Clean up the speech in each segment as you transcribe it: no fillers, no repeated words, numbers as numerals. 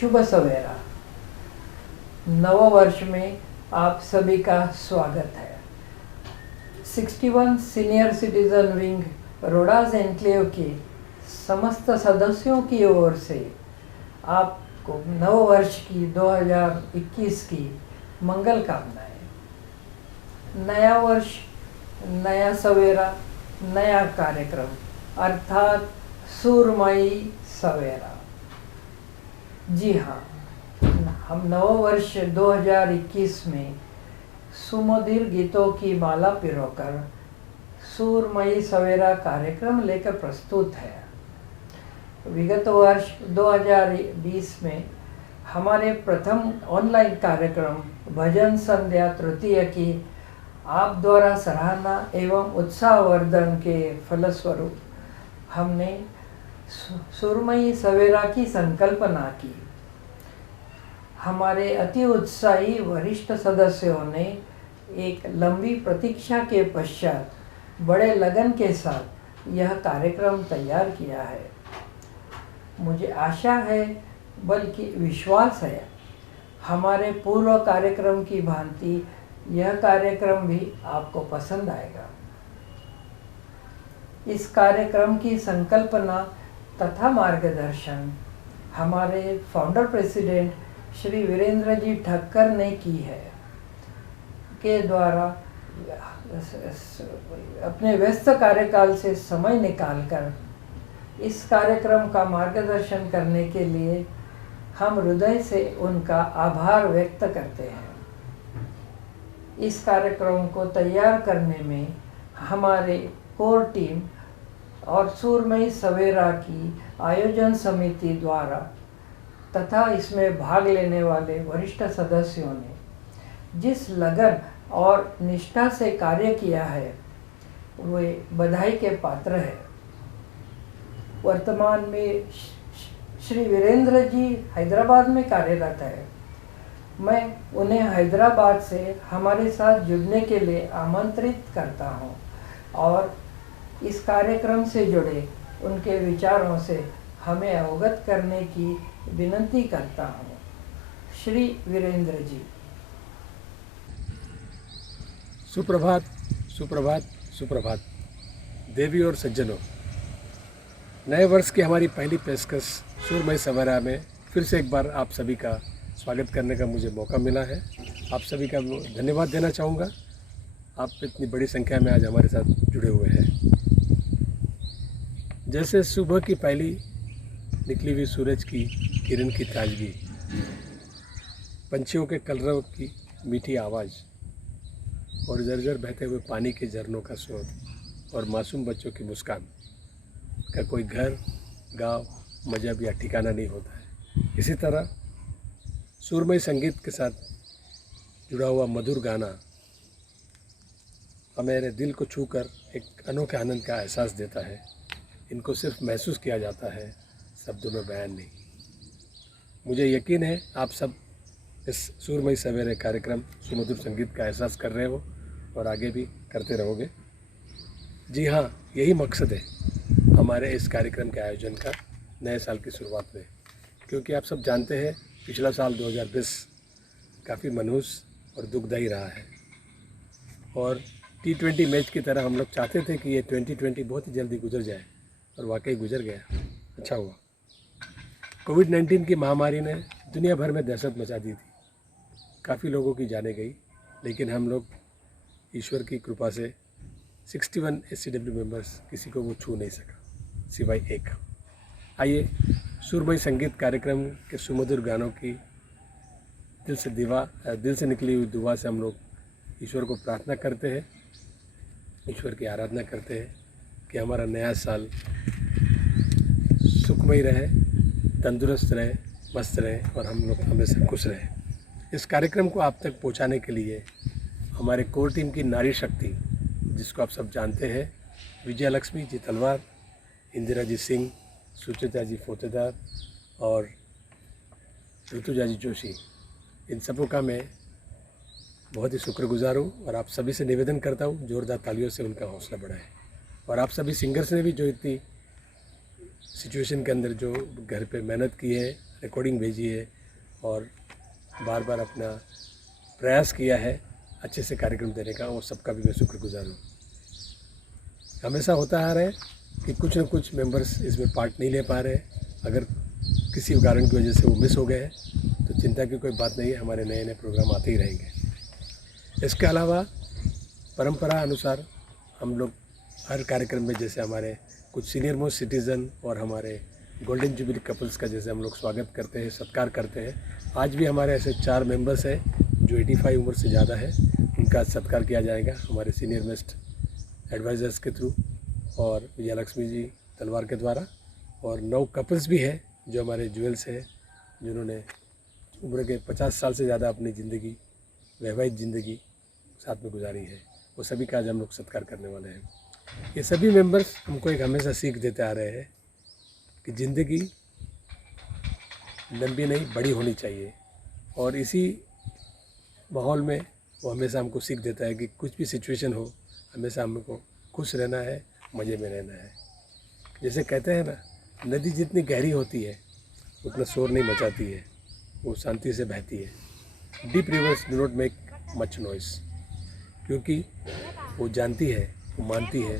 शुभ सवेरा। नव वर्ष में आप सभी का स्वागत है। 61 सीनियर सिटीजन विंग रोडास एन्क्लेव के समस्त सदस्यों की ओर से आपको नव वर्ष की 2021 की मंगल कामनाएं। नया वर्ष, नया सवेरा, नया कार्यक्रम अर्थात सूरमई सवेरा। जी हाँ, हम नव वर्ष 2021 में सुमधुर गीतों की माला पिरोकर सूरमई सवेरा कार्यक्रम लेकर प्रस्तुत है। विगत वर्ष 2020 में हमारे प्रथम ऑनलाइन कार्यक्रम भजन संध्या तृतीय की आप द्वारा सराहना एवं उत्साहवर्धन के फलस्वरूप हमने सूरमई सवेरा की संकल्पना की। हमारे अति उत्साही वरिष्ठ सदस्यों ने एक लंबी प्रतीक्षा के पश्चात बड़े लगन के साथ यह कार्यक्रम तैयार किया है। मुझे आशा है, बल्कि विश्वास है, हमारे पूर्व कार्यक्रम की भांति यह कार्यक्रम भी आपको पसंद आएगा। इस कार्यक्रम की संकल्पना तथा मार्गदर्शन हमारे फाउंडर प्रेसिडेंट श्री वीरेंद्र जी ठक्कर ने की है के द्वारा अपने व्यस्त कार्यकाल से समय निकालकर इस कार्यक्रम का मार्गदर्शन करने के लिए हम हृदय से उनका आभार व्यक्त करते हैं। इस कार्यक्रम को तैयार करने में हमारे कोर टीम और सूरमई सवेरा की आयोजन समिति द्वारा तथा इसमें भाग लेने वाले वरिष्ठ सदस्यों ने जिस लगन और निष्ठा से कार्य किया है वे बधाई के पात्र है। वर्तमान में श्री वीरेंद्र जी हैदराबाद में कार्यरत है। मैं उन्हें हैदराबाद से हमारे साथ जुड़ने के लिए आमंत्रित करता हूं और इस कार्यक्रम से जुड़े उनके विचारों से हमें अवगत करने की विनती करता हूँ। श्री वीरेंद्र जी। सुप्रभात, सुप्रभात, सुप्रभात। देवी और सज्जनों, नए वर्ष की हमारी पहली पेशकश सूरमई सवेरा में फिर से एक बार आप सभी का स्वागत करने का मुझे मौका मिला है। आप सभी का धन्यवाद देना चाहूँगा। आप इतनी बड़ी संख्या में आज हमारे साथ जुड़े हुए हैं। जैसे सुबह की पहली निकली हुई सूरज की किरण की ताजगी, पंछियों के कलरव की मीठी आवाज़ और झरझर बहते हुए पानी के झरनों का स्रोत और मासूम बच्चों की मुस्कान का कोई घर, गांव, मजहब या ठिकाना नहीं होता है। इसी तरह सूरमई संगीत के साथ जुड़ा हुआ मधुर गाना हमारे दिल को छूकर एक अनोखे आनंद का एहसास देता है। इनको सिर्फ महसूस किया जाता है, शब्दों में बयान नहीं। मुझे यकीन है आप सब इस सूरमई सवेरे कार्यक्रम सुमधुर संगीत का एहसास कर रहे हो और आगे भी करते रहोगे। जी हाँ, यही मकसद है हमारे इस कार्यक्रम के आयोजन का नए साल की शुरुआत में, क्योंकि आप सब जानते हैं पिछला साल 2020 काफ़ी मनहूस और दुखदायी रहा है और T20 मैच की तरह हम लोग चाहते थे कि ये 2020 बहुत ही जल्दी गुजर जाए और वाकई गुजर गया। अच्छा हुआ। कोविड-19 की महामारी ने दुनिया भर में दहशत मचा दी थी। काफ़ी लोगों की जानें गई, लेकिन हम लोग ईश्वर की कृपा से 61 SCW मेंबर्स किसी को वो छू नहीं सका, सिवाय एक। आइए सूरमई संगीत कार्यक्रम के सुमधुर गानों की दिल से निकली हुई दुआ से हम लोग ईश्वर को प्रार्थना करते हैं, ईश्वर की आराधना करते हैं कि हमारा नया साल सुखमय रहे, तंदुरुस्त रहे, मस्त रहे और हम लोग हमेशा खुश रहें। इस कार्यक्रम को आप तक पहुंचाने के लिए हमारे कोर टीम की नारी शक्ति, जिसको आप सब जानते हैं, विजय लक्ष्मी जी तलवार, इंदिरा जी सिंह, सुचिता जी फोतेदार और ऋतुजा जी जोशी, इन सबों का मैं बहुत ही शुक्रगुजार हूँ और आप सभी से निवेदन करता हूँ जोरदार तालियों से उनका हौसला बढ़ाएं। और आप सभी सिंगर्स ने भी जो इतनी सिचुएशन के अंदर जो घर पे मेहनत की है, रिकॉर्डिंग भेजी है और बार बार अपना प्रयास किया है अच्छे से कार्यक्रम देने का, वो सबका भी मैं शुक्रगुजार हूँ। हमेशा होता आ रहा है कि कुछ न कुछ मेंबर्स इसमें पार्ट नहीं ले पा रहे। अगर किसी कारण की वजह से वो मिस हो गए हैं तो चिंता की कोई बात नहीं है, हमारे नए नए प्रोग्राम आते ही रहेंगे। इसके अलावा परंपरा अनुसार हम लोग हर कार्यक्रम में, जैसे हमारे कुछ सीनियर मोस्ट सिटीज़न और हमारे गोल्डन जुबली कपल्स का जैसे हम लोग स्वागत करते हैं, सत्कार करते हैं, आज भी हमारे ऐसे 4 मेंबर्स हैं जो 85 उम्र से ज़्यादा है, उनका सत्कार किया जाएगा हमारे सीनियर मोस्ट एडवाइज़र्स के थ्रू और विजयलक्ष्मी जी तलवार के द्वारा। और 9 कपल्स भी हैं जो हमारे ज्वेल्स हैं, जिन्होंने उम्र के 50 साल से ज़्यादा अपनी ज़िंदगी, वैवाहिक ज़िंदगी साथ में गुजारी है, वो सभी का आज हम लोग सत्कार करने वाले हैं। ये सभी मेंबर्स हमको एक हमेशा सीख देते आ रहे हैं कि ज़िंदगी लंबी नहीं बड़ी होनी चाहिए, और इसी माहौल में वो हमेशा हमको सीख देता है कि कुछ भी सिचुएशन हो, हमेशा हमको खुश रहना है, मज़े में रहना है। जैसे कहते हैं ना, नदी जितनी गहरी होती है उतना शोर नहीं मचाती है, वो शांति से बहती है। Deep reverse do not make much noise, क्योंकि वो जानती है, वो मानती है,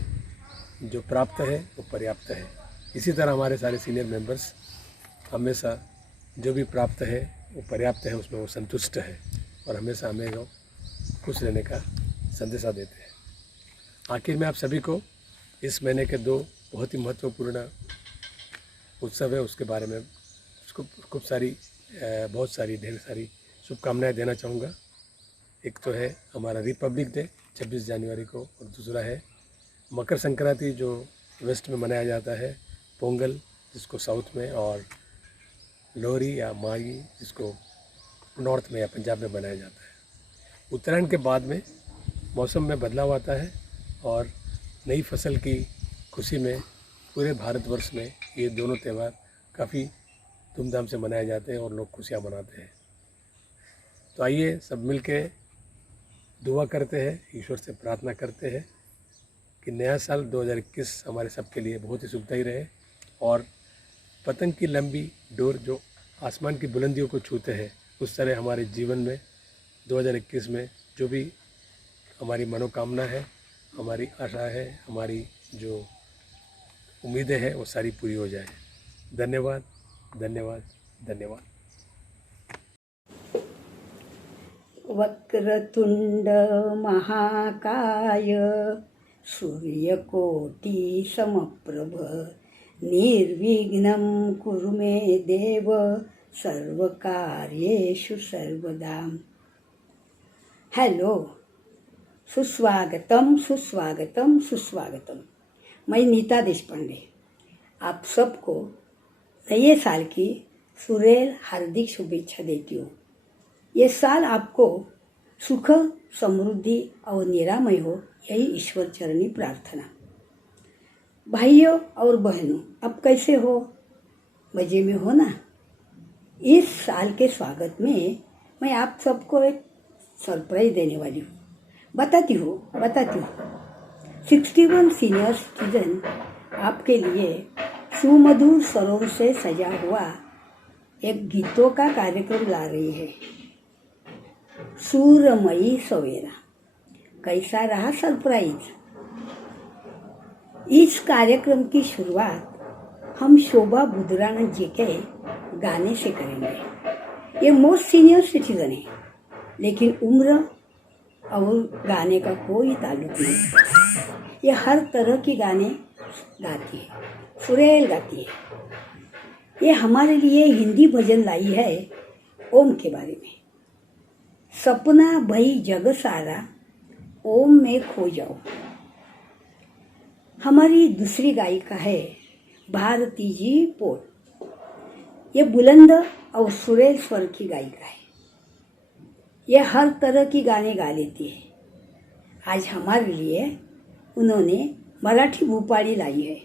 जो प्राप्त है वो पर्याप्त है। इसी तरह हमारे सारे सीनियर मेंबर्स हमेशा जो भी प्राप्त है वो पर्याप्त है, उसमें वो संतुष्ट है और हमेशा हमें वो खुश रहने का संदेशा देते हैं। आखिर में आप सभी को इस महीने के 2 बहुत ही महत्वपूर्ण उत्सव है, उसके बारे में उसको बहुत सारी ढेर सारी शुभकामनाएं देना चाहूँगा। एक तो है हमारा रिपब्लिक डे 26 जनवरी को, और दूसरा है मकर संक्रांति जो वेस्ट में मनाया जाता है, पोंगल जिसको साउथ में, और लोहरी या मागी जिसको नॉर्थ में या पंजाब में मनाया जाता है। उत्तरायण के बाद में मौसम में बदलाव आता है और नई फसल की खुशी में पूरे भारतवर्ष में ये दोनों त्यौहार काफ़ी धूमधाम से मनाए जाते हैं और लोग खुशियाँ मनाते हैं। तो आइए सब मिल के दुआ करते हैं, ईश्वर से प्रार्थना करते हैं कि नया साल 2021 हमारे सबके लिए बहुत ही सुखदायी रहे, और पतंग की लंबी डोर जो आसमान की बुलंदियों को छूते हैं, उस तरह हमारे जीवन में 2021 में जो भी हमारी मनोकामना है, हमारी आशा है, हमारी जो उम्मीदें हैं, वो सारी पूरी हो जाए। धन्यवाद, धन्यवाद, धन्यवाद। वक्रतुंड महाकाय सूर्यकोटि समप्रभ निर्विघ्नं कुरु मे देव सर्वकार्येषु सर्वदा। हेलो, सुस्वागतम सुस्वागतम सुस्वागतम। मैं नीता देशपांडे आप सबको नए साल की सुरेल हार्दिक शुभेच्छा देती हूँ। ये साल आपको सुख, समृद्धि और निरामय हो, यही ईश्वर चरणी प्रार्थना। भाइयों और बहनों, आप कैसे हो? मज़े में हो ना? इस साल के स्वागत में मैं आप सबको एक सरप्राइज देने वाली हूँ। बताती हूँ 61 सीनियर सिटीजन आपके लिए सुमधुर स्वरों से सजा हुआ एक गीतों का कार्यक्रम ला रही है। सूरमयी सवेरा। कैसा रहा सरप्राइज? इस कार्यक्रम की शुरुआत हम शोभा बुधराना जी के गाने से करेंगे। ये मोस्ट सीनियर सिटीजन है, लेकिन उम्र और गाने का कोई ताल्लुक नहीं। ये हर तरह की गाने गाती है, सुरेल गाती है। ये हमारे लिए हिंदी भजन लाई है ओम के बारे में। सपना भई जग सारा, ओम में खो जाओ। हमारी दूसरी गायिका है भारती जी पोल। ये बुलंद और सुरेल स्वर की गायिका है। ये हर तरह की गाने गा लेती है। आज हमारे लिए उन्होंने मराठी भूपाली लाई है।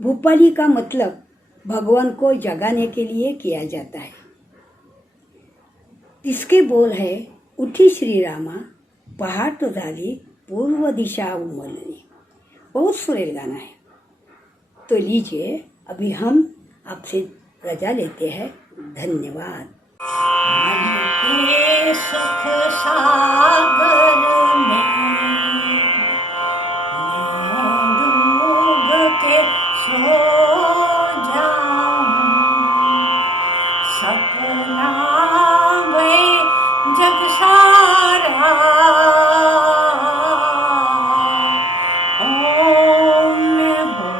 भूपाली का मतलब भगवान को जगाने के लिए किया जाता है। इसके बोल है, उठी श्री रामा पहाट झाली पूर्व दिशा उमलली। बहुत सुरेल गाना है। तो लीजिए, अभी हम आपसे रजा लेते हैं। धन्यवाद। मन के सुख सागर में मैं डूब के सो जाऊं, सपना भय जग सारा ओम में हो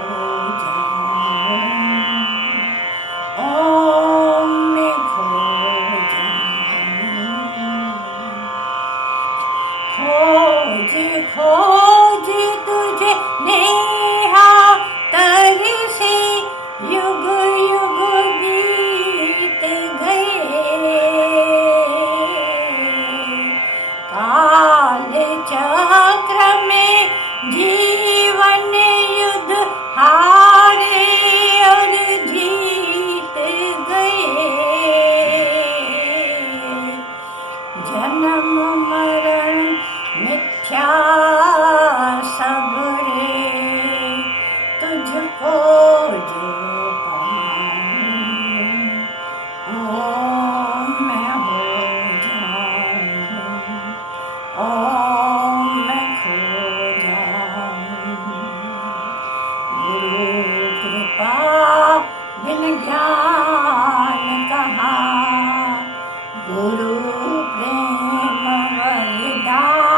जाऊं, ओम में खो जाऊं। खोज खोज तुझे नेहा तरी से युग युग बीत गए, काल चक्र में जीवन युद्ध हारे और जीत गए। जन्म मरण मिथ्या सब रे, तुझको जो पाऊं ओम मैं हो जाऊं, ओम मैं खो जाऊं। गुरु कृपा बिन ज्ञान कहाँ, गुरु प्रेम वरदान,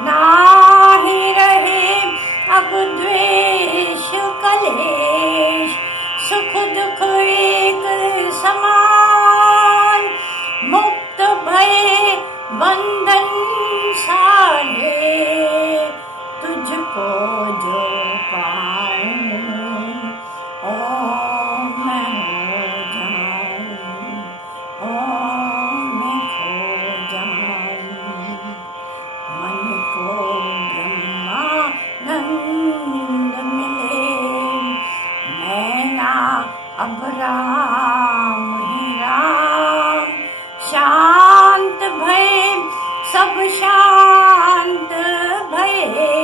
नाही रहे अब द्वेष कलेश, सुख दुख एक समान, मुक्त भय बंधन सारे, तुझको जो पाऊं ओम मैं हो जाऊं, ओम मैं खो जाऊं। मन को ब्रह्मानंद मिले, नैना अब राम ही राम, शांत भय सब शांत भये,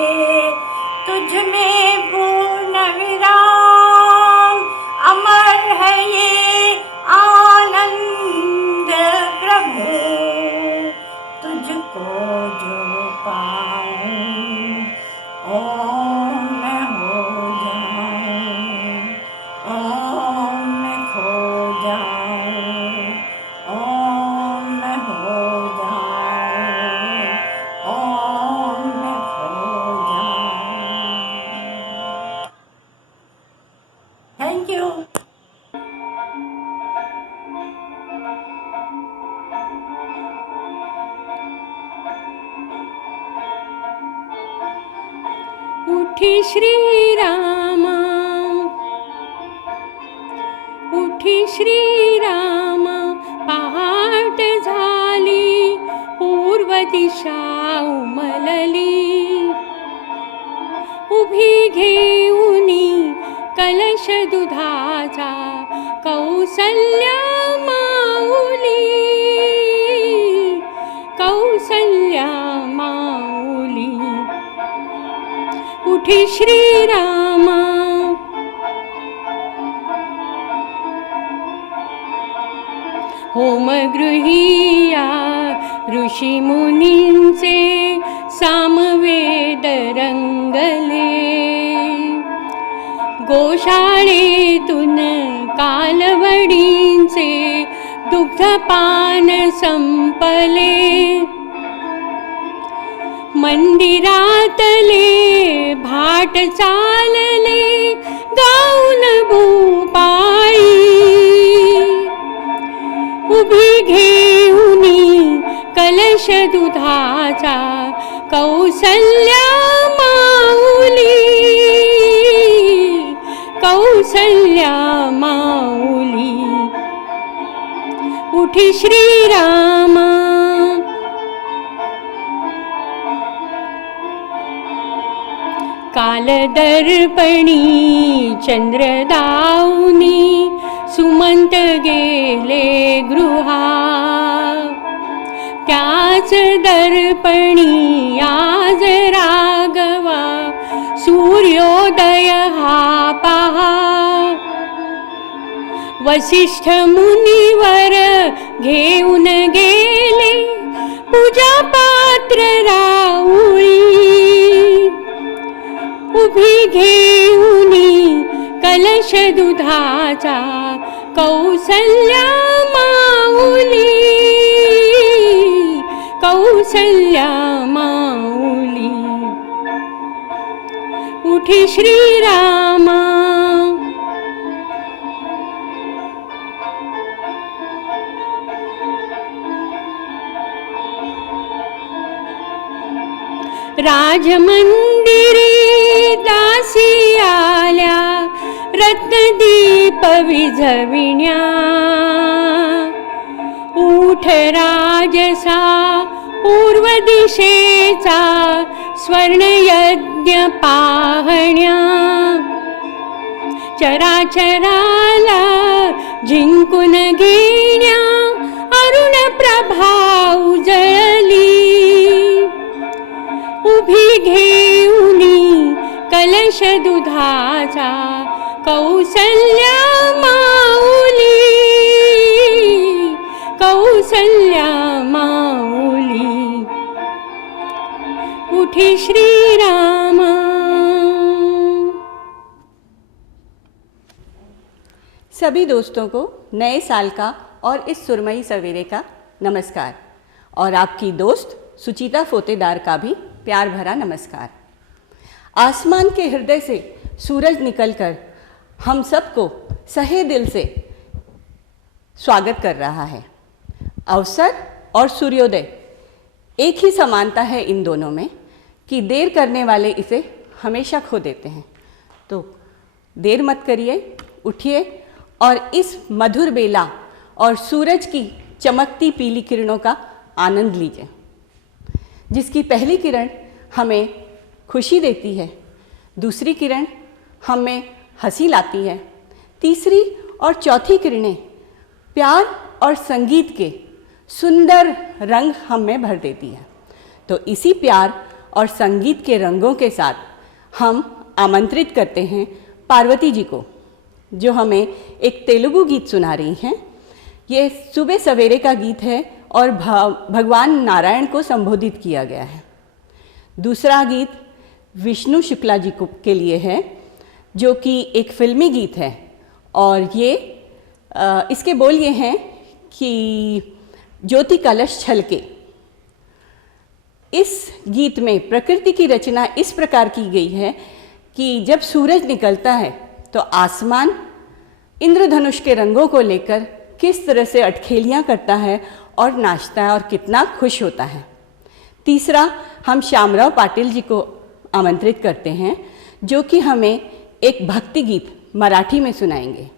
तुझ में पूर्ण विराम, अमर है ये आनंद प्रभु, तुझको जो पाऊं ओम मैं हो जाऊं, ओम मैं खो जाऊं, ओम मैं हो जाऊं, ओम मैं खो जाऊं। Thank you. उठी श्री रामा, उठी श्री रामा, पहाट झाली, पूर्व दिशा उमलली, उभी घेऊनी कलश दुधाचा, कौसल्या माऊली, कौसल्या माऊली, उठी श्री रामा। होमगृहीया ऋषी मुनींचे सामवेद रंगले, गोशाळेतून कालवडींचे दुग्धपान संपले, मंदिरातले भाट चालले, गाऊन भूपाळी, उभी घेऊनी कलश दुधाचा, कौसल्या माऊली, कौसल्या माऊली, उठी श्री रामा। कालदर्पणी चंद्रदाऊनी, सुमंत गेले गृहा, त्याच दर्पणी आज राघवा, सूर्योदय हा पहा, वसिष्ठ मुनिवर घेऊन गेले पूजा पात्र राऊळी उभी घेऊनी कलश दुधाचा कौसल्या माऊली कौसल्या माऊली उठी श्रीरामा राजमंदिरी दासी आल्या रत्नदीप विझविण्या उठ राजसा पूर्व दिशेचा स्वर्णयज्ञ पाहण्या चराचराला जिंकून घेण्या अरुण प्रभा उजळली उभी घेऊनी कलश दुधाचा कौसल्या माऊली कौसल्या माऊली उठी श्रीरामा। सभी दोस्तों को नए साल का और इस सुरमई सवेरे का नमस्कार और आपकी दोस्त सुचिता फोतेदार का भी प्यार भरा नमस्कार। आसमान के हृदय से सूरज निकलकर हम सबको सहे दिल से स्वागत कर रहा है। अवसर और सूर्योदय एक ही समानता है इन दोनों में कि देर करने वाले इसे हमेशा खो देते हैं। तो देर मत करिए, उठिए और इस मधुर बेला और सूरज की चमकती पीली किरणों का आनंद लीजिए, जिसकी पहली किरण हमें खुशी देती है, दूसरी किरण हमें हंसी लाती है, तीसरी और चौथी किरणें प्यार और संगीत के सुंदर रंग हम में भर देती है। तो इसी प्यार और संगीत के रंगों के साथ हम आमंत्रित करते हैं पार्वती जी को, जो हमें एक तेलुगु गीत सुना रही हैं। ये सुबह सवेरे का गीत है और भगवान नारायण को संबोधित किया गया है। दूसरा गीत विष्णु शुक्ला जी के लिए है, जो कि एक फिल्मी गीत है और ये इसके बोल ये हैं कि ज्योति कलश छलके। इस गीत में प्रकृति की रचना इस प्रकार की गई है कि जब सूरज निकलता है तो आसमान इंद्रधनुष के रंगों को लेकर किस तरह से अटखेलियाँ करता है और नाचता है और कितना खुश होता है। तीसरा, हम श्यामराव पाटिल जी को आमंत्रित करते हैं, जो कि हमें एक भक्ति गीत मराठी में सुनाएंगे।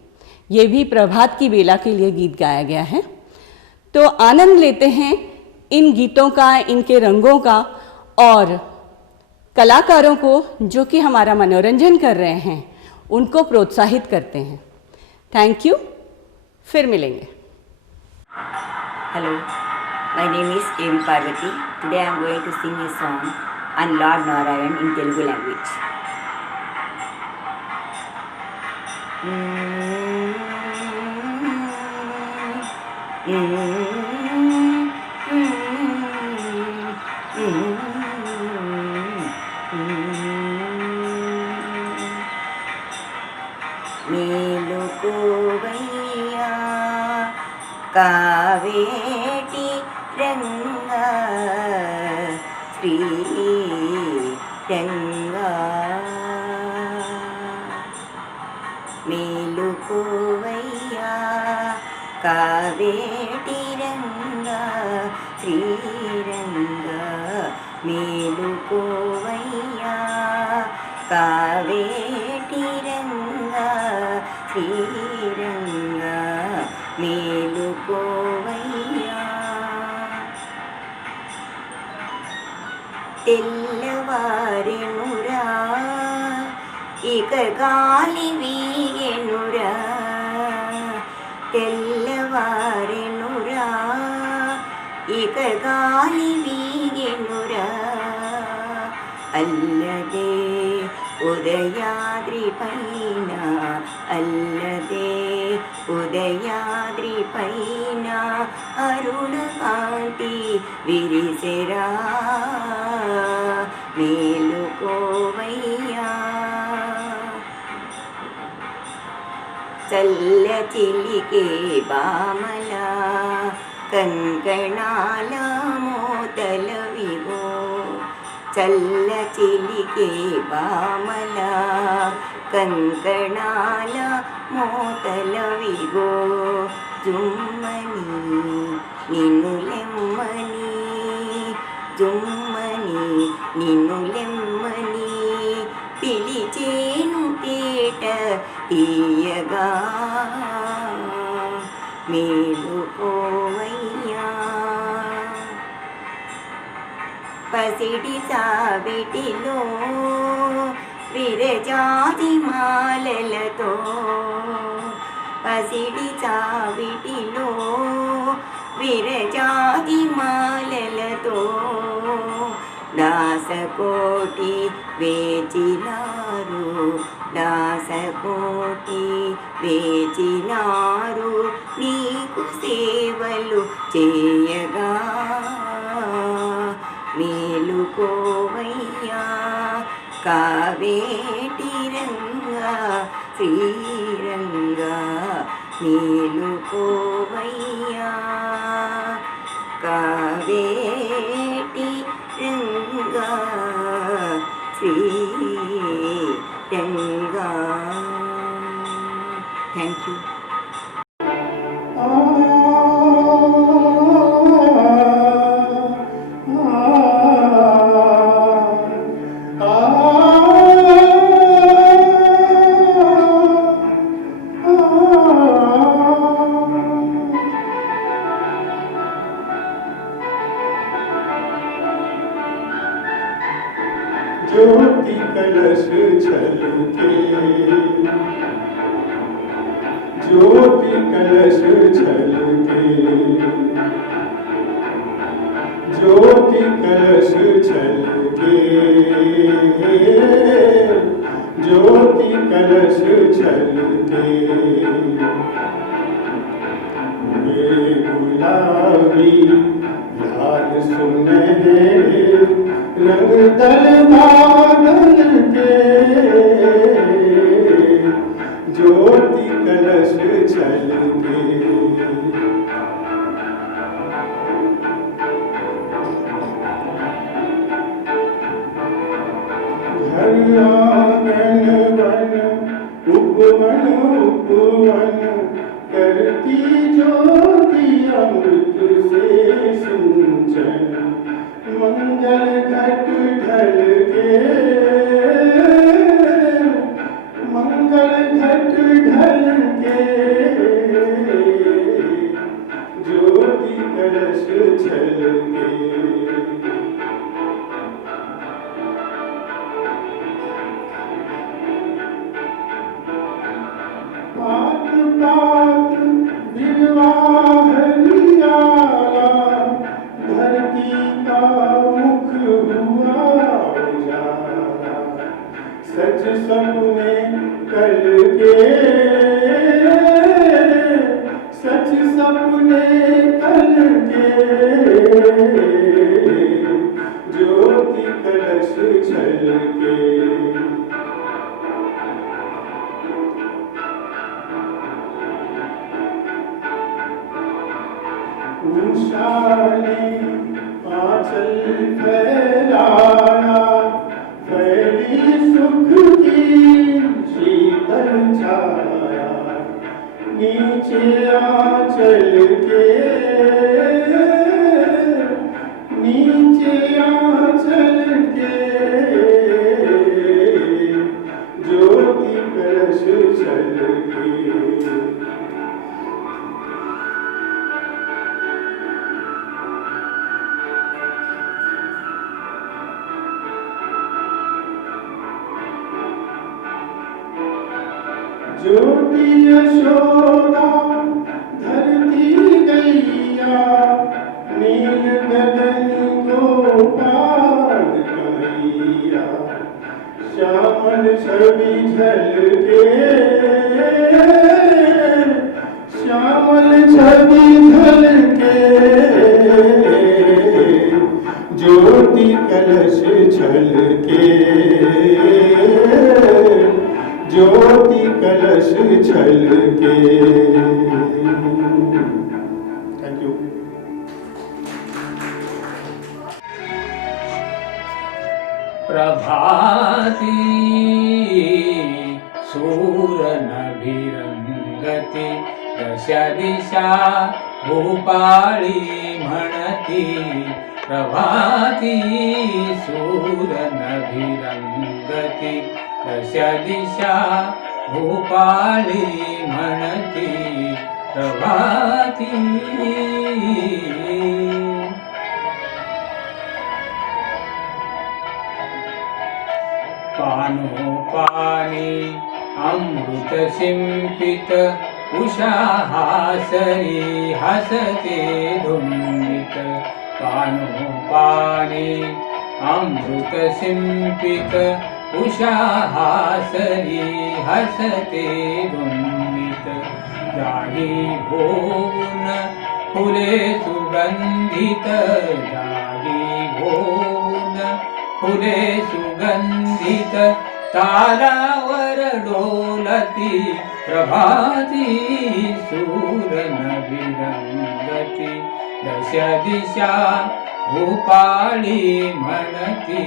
ये भी प्रभात की बेला के लिए गीत गाया गया है। तो आनंद लेते हैं इन गीतों का, इनके रंगों का और कलाकारों को जो कि हमारा मनोरंजन कर रहे हैं उनको प्रोत्साहित करते हैं। थैंक यू, फिर मिलेंगे। Hello, my name is A.V. Parvati. Today I am going to sing a song on Lord Narayan in Telugu language. మేలుకోవయ్యా కావేటి రంగా శ్రీ రంగా మేలుకోవయ్యా కావేటి రంగా శ్రీ రంగా మేలుకోవయ్యా కావేటి రంగా శ్రీ రంగా మేలుకోవయ్యా తెల్లవారెనురా ఇక గాలి వీయెనురా తెల్లవారెనురా ఇక గాలి వీయెనురా అల్లదే ఉదయాద్రి పైన అల్లదే ఉదయాద్రిపైన అరుణ కాంతి విరిసెరా మేలుకోవయ్యా చల్ల చిలికే బామల కంకణాల మోతలవిగో చల్ల చిలికే బామల కంకణాల మోతలవిగో జుమ్మని నిన్ను లెమ్మని జుమ్మని నిన్ను లెమ్మని పిలిచేను తేట తీయగా మేలుకోవయ్యా పసిడి సావిటిలో విరజాజి మాలలతో పసిడి సావిటిలో విరజాజి మాలలతో దాసకోటి వేచినారు దాసకోటి వేచినారు నీకు సేవలు చేయగా మేలుకోవయ్యా కావేటి రంగా శ్రీరంగా మేలుకోవయ్యా కావేటి రంగా శ్రీరంగా థ్యాంక్ యూ ज्योति कलश छलके ज्योति कलश छलके ज्योति कलश छलके ज्योति कलश छलके मेरे गुलाबी लाल सुनहरे रंग दल बादल के ज्योति कलश छलके घर आंगन वन उपवन उपवन करती ज्योति अमृत से सिंचन मंगल घट ढल के मंगल घट ढल के ज्योति कलश छलके पात पात बिरवा हरियाला धरती का मुख हुआ उजाला सच सपने कल के सच सपने कल के ज्योति कलश छलके उषा ने आंचल फैलाया फैली सुख की शीतल छाया नीचे आंचल के नीचे आंचल के ज्योति कलश छलके ज्योति यशोदा धरती गैया नील गगन गोपाल कन्हैया श्यामल छवि झलके छल के। Thank you. प्रभाती सूरनभिरंगती दश दिशा भूपाळी म्हणती। प्रभाती सूरनभिरंगती दश दिशा भूपाळी म्हणती। प्रभाती पानोपानी अमृत सिंपित उषाहासरी हसते धुंदित। पानोपानी अमृत सिंपित उषाहासरी हसते धुंदित। जागी होऊन फुले सुगंधित। जागी होऊन फुले सुगंधित तारावर डोलती। प्रभाती सूरनभिरंगती दश दिशा भूपाळी म्हणती।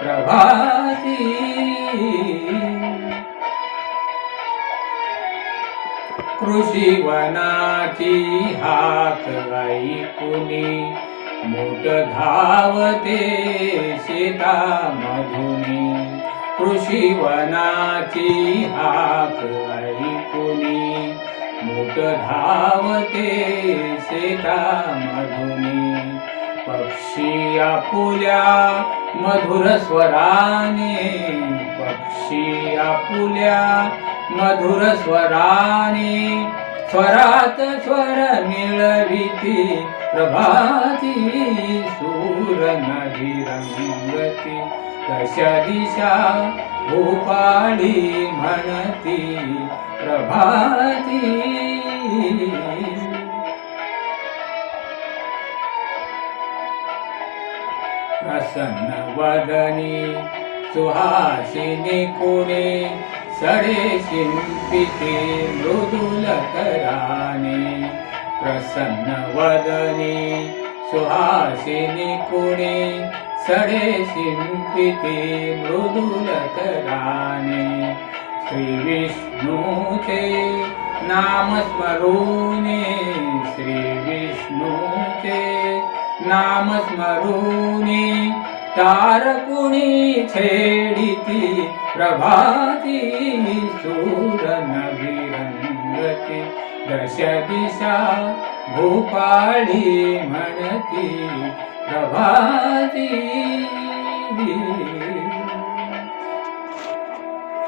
प्रभाती कृषीवनाची हाक ऐकुनी मोठ धावते शेतामधुनी। कृषीवनाची हाक ऐकुनी मोठ धावते शेतामधुनी। पक्षी आपुल्या मधुर स्वराने। पक्षी आपुल्या मधुर स्वराने स्वरात स्वर मिळविती। प्रभाती सूरनभिरंगती दश दिशा भूपाळी म्हणती। प्रभाती प्रसन्न वदनी सुहासिनी कुणे सडे शिंपिते मृदुल कराने। प्रसन्न वदनी सुहासिनी कुणे सडे शिंपिते मृदुल कराने। श्री विष्णूचे नाम स्मरूने। श्री विष्णूचे नाम स्मरूने तारकुणी छेडिती। प्रभाती सूरनभिरंगती दश दिशा भूपाळी म्हणती। प्रभाती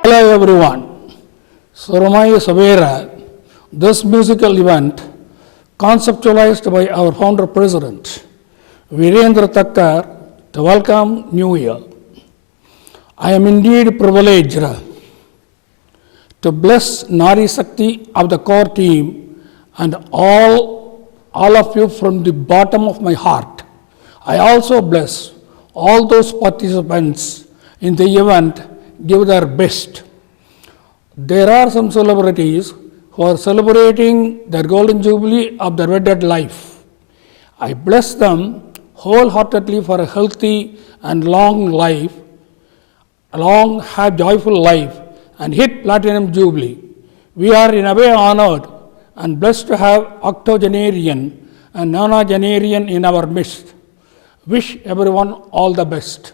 Hello everyone, Surmai Savera, this musical event conceptualized by our founder president Virendra Thakkar to welcome New Year. I am indeed privileged to bless Nari Shakti of the core team and all of you from the bottom of my heart. I also bless all those participants in the event give their best. There are some celebrities who are celebrating their golden jubilee of their wedded life. I bless them wholeheartedly for a healthy and long joyful life and hit platinum jubilee. We are in a way honored and blessed to have octogenarian and nonagenarian in our midst. Wish everyone all the best.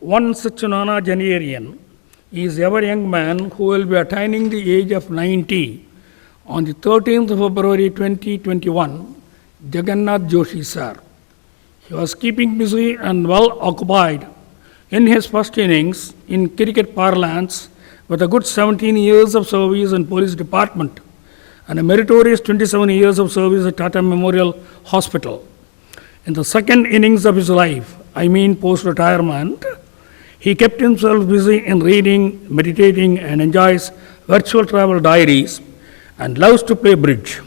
One such nonagenarian is ever young man who will be attaining the age of 90 on the 13th of February 2021, Jagannath Joshi sir. He was keeping busy and well occupied in his first innings in cricket parlance with a good 17 years of service in police department and a meritorious 27 years of service at Tata Memorial Hospital. In the second innings of his life, I mean post-retirement, he kept himself busy in reading, meditating, and enjoys virtual travel diaries and loves to play bridge.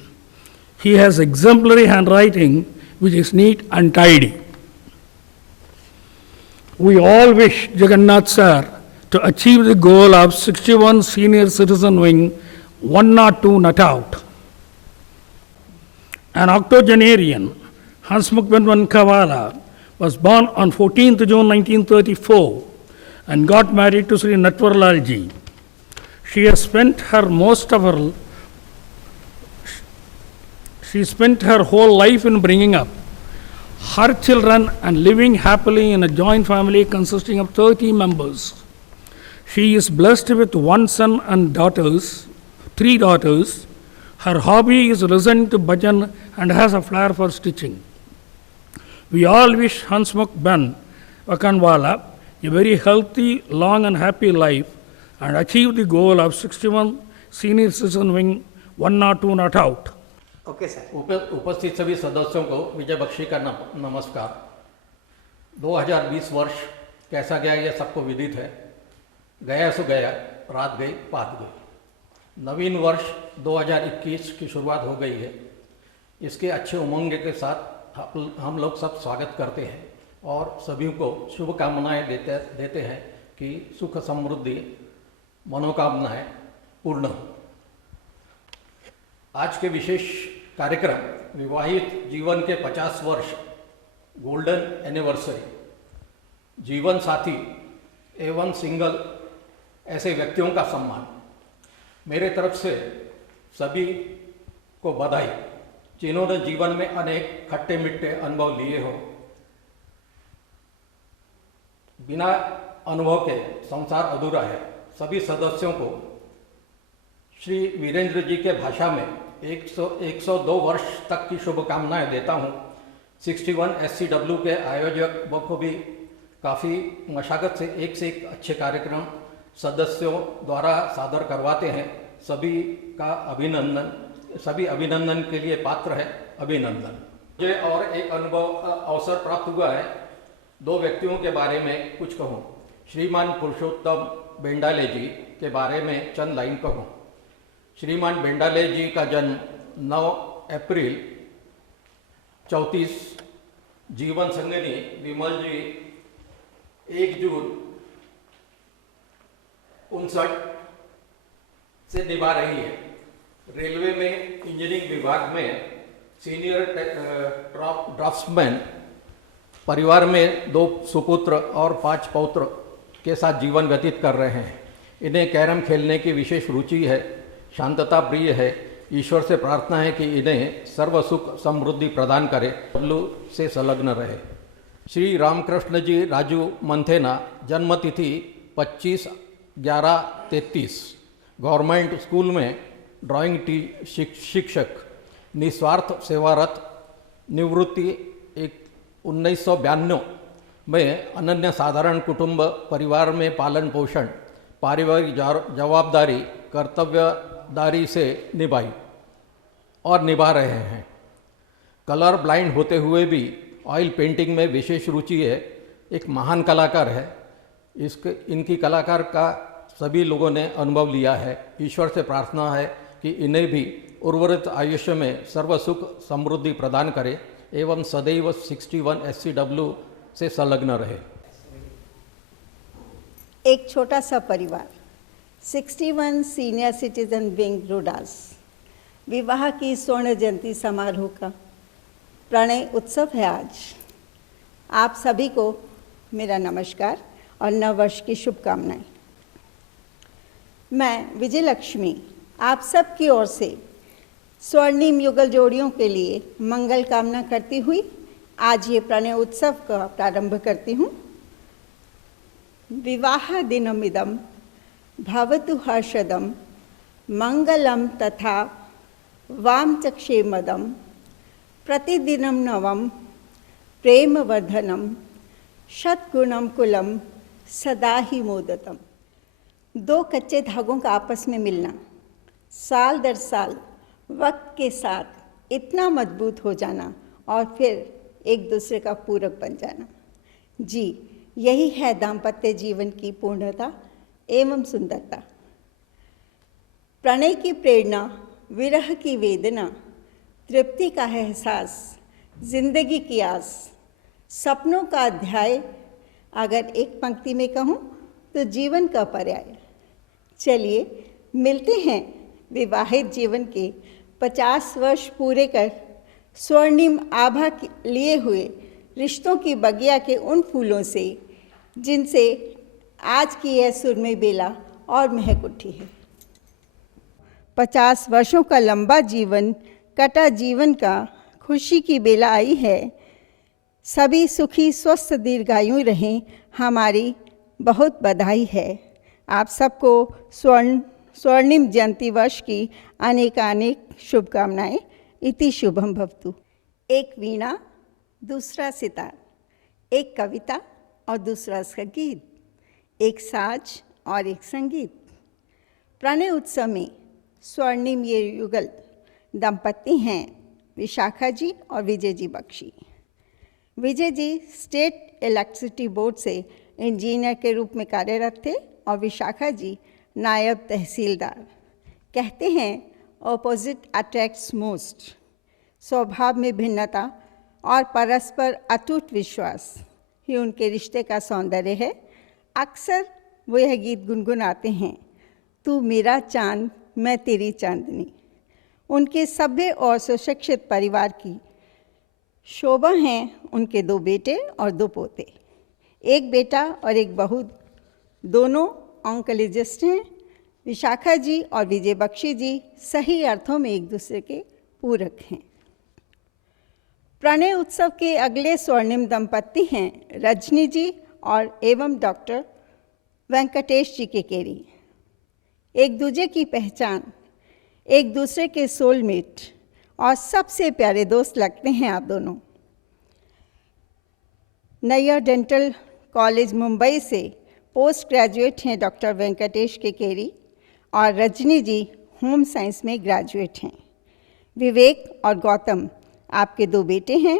He has exemplary handwriting, which is neat and tidy. We all wish Jagannath sir to achieve the goal of 61 Senior Citizen Wing 102 not out. An octogenarian, Hansmukh Benwan Kavala, was born on 14th June 1934 and got married to Sri Natwarlal ji. She spent her whole life in bringing up her children and living happily in a joint family consisting of 30 members. She is blessed with one son and three daughters. Her hobby is listening to bhajan and has a flair for stitching. We all wish Hansmukh Ben Vakanwala a very healthy, long and happy life and achieve the goal of 61 Senior Citizen Wing 102 not out. Okay sir. उपस्थित सभी सदस्यों को विजय बख्शी का नमस्कार। 2020 वर्ष कैसा गया ये सबको विदित है। गया सो गया, रात गई पात गई। नवीन वर्ष 2021 की शुरुआत हो गई है। इसके अच्छे उमंग के साथ हम लोग सब स्वागत करते हैं और सभी को शुभकामनाएं देते हैं कि सुख समृद्धि मनोकामनाएं पूर्ण हो। आज के विशेष कार्यक्रम विवाहित जीवन के 50 वर्ष गोल्डन एनिवर्सरी, जीवन साथी एवं सिंगल ऐसे व्यक्तियों का सम्मान। मेरे तरफ से सभी को बधाई जिन्होंने जीवन में अनेक खट्टे मिट्टे अनुभव लिए हो। बिना अनुभव के संसार अधूरा है। सभी सदस्यों को श्री वीरेंद्र जी के भाषा में 102 वर्ष तक की शुभकामनाएं देता हूं। 61 SCW के आयोजक बखूबी काफ़ी मशागत से एक अच्छे कार्यक्रम सदस्यों द्वारा सादर करवाते हैं। सभी का सभी अभिनंदन के लिए पात्र है। अभिनंदन। मुझे और एक अवसर प्राप्त हुआ है 2 व्यक्तियों के बारे में कुछ कहूँ। श्रीमान पुरुषोत्तम बेंडाले जी के बारे में चंद लाइन कहूँ। श्रीमान बेंडाले जी का जन्म 9 अप्रैल 34, जीवन संगनी विमल जी 1 जून 59 से निभा रही है। रेलवे में इंजीनियरिंग विभाग में सीनियर ड्राफ्ट्समैन, परिवार में 2 सुपुत्र और 5 पौत्र के साथ जीवन व्यतीत कर रहे हैं। इन्हें कैरम खेलने की विशेष रुचि है, शांतता प्रिय है। ईश्वर से प्रार्थना है कि इन्हें सर्व सुख समृद्धि प्रदान करे, डब्ल्यू से संलग्न रहे। श्री रामकृष्ण जी राजू मंथेना, जन्मतिथि 25/11/33, गवर्नमेंट स्कूल में ड्राइंग शिक्षक, निस्वार्थ सेवारत, निवृत्ति 1992 में अनन्य साधारण कुटुंब परिवार में पालन पोषण, पारिवारिक जवाबदारी कर्तव्यदारी से निभाई और निभा रहे हैं। कलर ब्लाइंड होते हुए भी ऑयल पेंटिंग में विशेष रुचि है। एक महान कलाकार है। इनकी कलाकार का सभी लोगों ने अनुभव लिया है। ईश्वर से प्रार्थना है कि इन्हें भी उर्वरित आयुष्य में सर्व सुख समृद्धि प्रदान करे एवं सदैव 61 SCW से संलग्न रहे। एक छोटा सा परिवार 61 सीनियर सिटीजन विंग रोडास विवाह की स्वर्ण जयंती समारोह का प्रणय उत्सव है आज। आप सभी को मेरा नमस्कार और नववर्ष की शुभकामनाएं। मैं विजय लक्ष्मी आप सब की ओर से स्वर्णिम युगल जोड़ियों के लिए मंगल कामना करती हुई आज ये प्रणय उत्सव का प्रारंभ करती हूँ। विवाह दिनमिदं भवतु हर्षदं मंगलम तथा वामचक्षेमदं प्रतिदिनं नवं प्रेमवर्धनं शतगुणं कुलं सदा ही मोदतम। 2 कच्चे धागों का आपस में मिलना, साल दर साल वक्त के साथ इतना मजबूत हो जाना और फिर एक दूसरे का पूरक बन जाना। जी, यही है दाम्पत्य जीवन की पूर्णता एवं सुंदरता। प्रणय की प्रेरणा, विरह की वेदना, तृप्ति का है एहसास, जिंदगी की आस, सपनों का अध्याय, अगर एक पंक्ति में कहूँ तो जीवन का पर्याय। चलिए मिलते हैं विवाहित जीवन के 50 वर्ष पूरे कर स्वर्णिम आभा लिए हुए रिश्तों की बगिया के उन फूलों से जिनसे आज की यह सुरमई बेला और महक उठी है। 50 वर्षों का लंबा जीवन कटा जीवन का खुशी की बेला आई है। सभी सुखी स्वस्थ दीर्घायु रहें, हमारी बहुत बधाई है। आप सबको स्वर्णिम जयंती वर्ष की अनेकानेक शुभकामनाएं। इति शुभम भवतु। एक वीणा, दूसरा सितार, एक कविता और दूसरा संगीत, एक साज और एक संगीत। प्रणय उत्सव में स्वर्णिम ये युगल दंपति हैं विशाखा जी और Vijay ji Bakshi. Vijay ji state electricity board से इंजीनियर के रूप में कार्यरत थे और विशाखा जी नायब तहसीलदार। कहते हैं ऑपोजिट अट्रैक्ट्स मोस्ट। स्वभाव में भिन्नता और परस्पर अटूट विश्वास ही उनके रिश्ते का सौंदर्य है। अक्सर वो यह गीत गुनगुनाते हैं, तू मेरा चांद मैं तेरी चांदनी। उनके सभ्य और सुशिक्षित परिवार की शोभा हैं उनके 2 बेटे और 2 पोते। एक बेटा और एक बहू, दोनों ऑन्कोलॉजिस्ट हैं। विशाखा जी और विजय बख्शी जी सही अर्थों में एक दूसरे के पूरक हैं। प्रणय उत्सव के अगले स्वर्णिम दंपति हैं रजनी जी और एवं डॉक्टर वेंकटेश जी के केरी। एक दूसरे की पहचान, एक दूसरे के सोलमेट और सबसे प्यारे दोस्त लगते हैं आप दोनों। नैयर डेंटल कॉलेज मुंबई से पोस्ट ग्रेजुएट हैं डॉक्टर वेंकटेश के केरी और रजनी जी होम साइंस में ग्रेजुएट हैं। विवेक और गौतम आपके 2 बेटे हैं।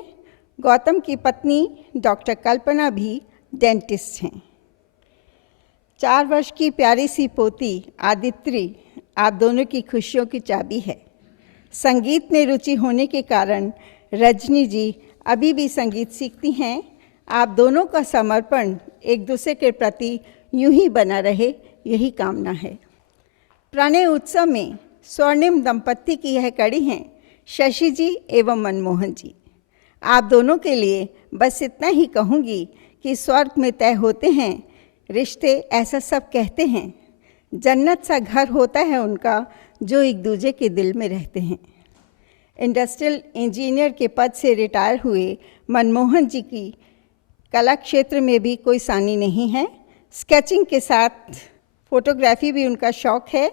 गौतम की पत्नी डॉक्टर कल्पना भी डेंटिस्ट हैं। 4 वर्ष की प्यारी सी पोती आदित्री आप दोनों की खुशियों की चाबी है। संगीत में रुचि होने के कारण रजनी जी अभी भी संगीत सीखती हैं। आप दोनों का समर्पण एक दूसरे के प्रति यूं ही बना रहे, यही कामना है। प्रणय उत्सव में स्वर्णिम दंपति की यह कड़ी हैं शशि जी एवं मनमोहन जी। आप दोनों के लिए बस इतना ही कहूँगी कि स्वर्ग में तय होते हैं रिश्ते, ऐसा सब कहते हैं। जन्नत सा घर होता है उनका जो एक दूसरे के दिल में रहते हैं। इंडस्ट्रियल इंजीनियर के पद से रिटायर हुए मनमोहन जी की कला क्षेत्र में भी कोई सानी नहीं है। स्केचिंग के साथ फोटोग्राफी भी उनका शौक़ है।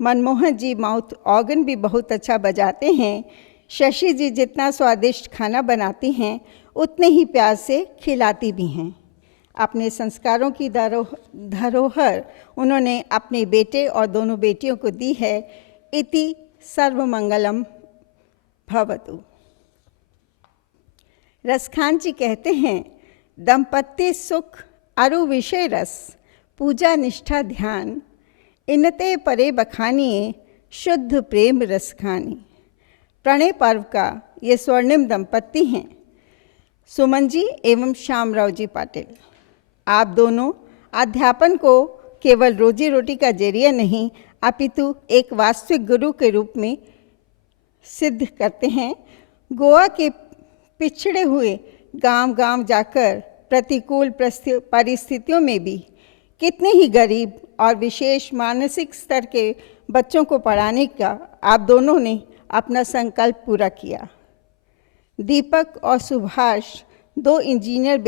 मनमोहन जी माउथ ऑर्गन भी बहुत अच्छा बजाते हैं। शशि जी जितना स्वादिष्ट खाना बनाती हैं उतने ही प्यार से खिलाती भी हैं। अपने संस्कारों की धरोहर उन्होंने अपने बेटे और दोनों बेटियों को दी है। इति सर्वमंगलम भवतु। रसखान जी कहते हैं, दंपत्ति सुख अरु विषय रस, पूजा निष्ठा ध्यान, इनते परे बखानिए, शुद्ध प्रेम रसखानी। प्रणय पर्व का ये स्वर्णिम दंपत्ति हैं सुमन जी एवं श्यामराव जी पाटिल। आप दोनों अध्यापन को केवल रोजी रोटी का जरिया नहीं अपितु एक वास्तविक गुरु के रूप में सिद्ध करते हैं। गोवा के पिछड़े हुए गांव-गांव जाकर प्रतिकूल परिस्थितियों में भी कितने ही गरीब और विशेष मानसिक स्तर के बच्चों को पढ़ाने का आप दोनों ने अपना संकल्प पूरा किया। दीपक और सुभाष 2 इंजीनियर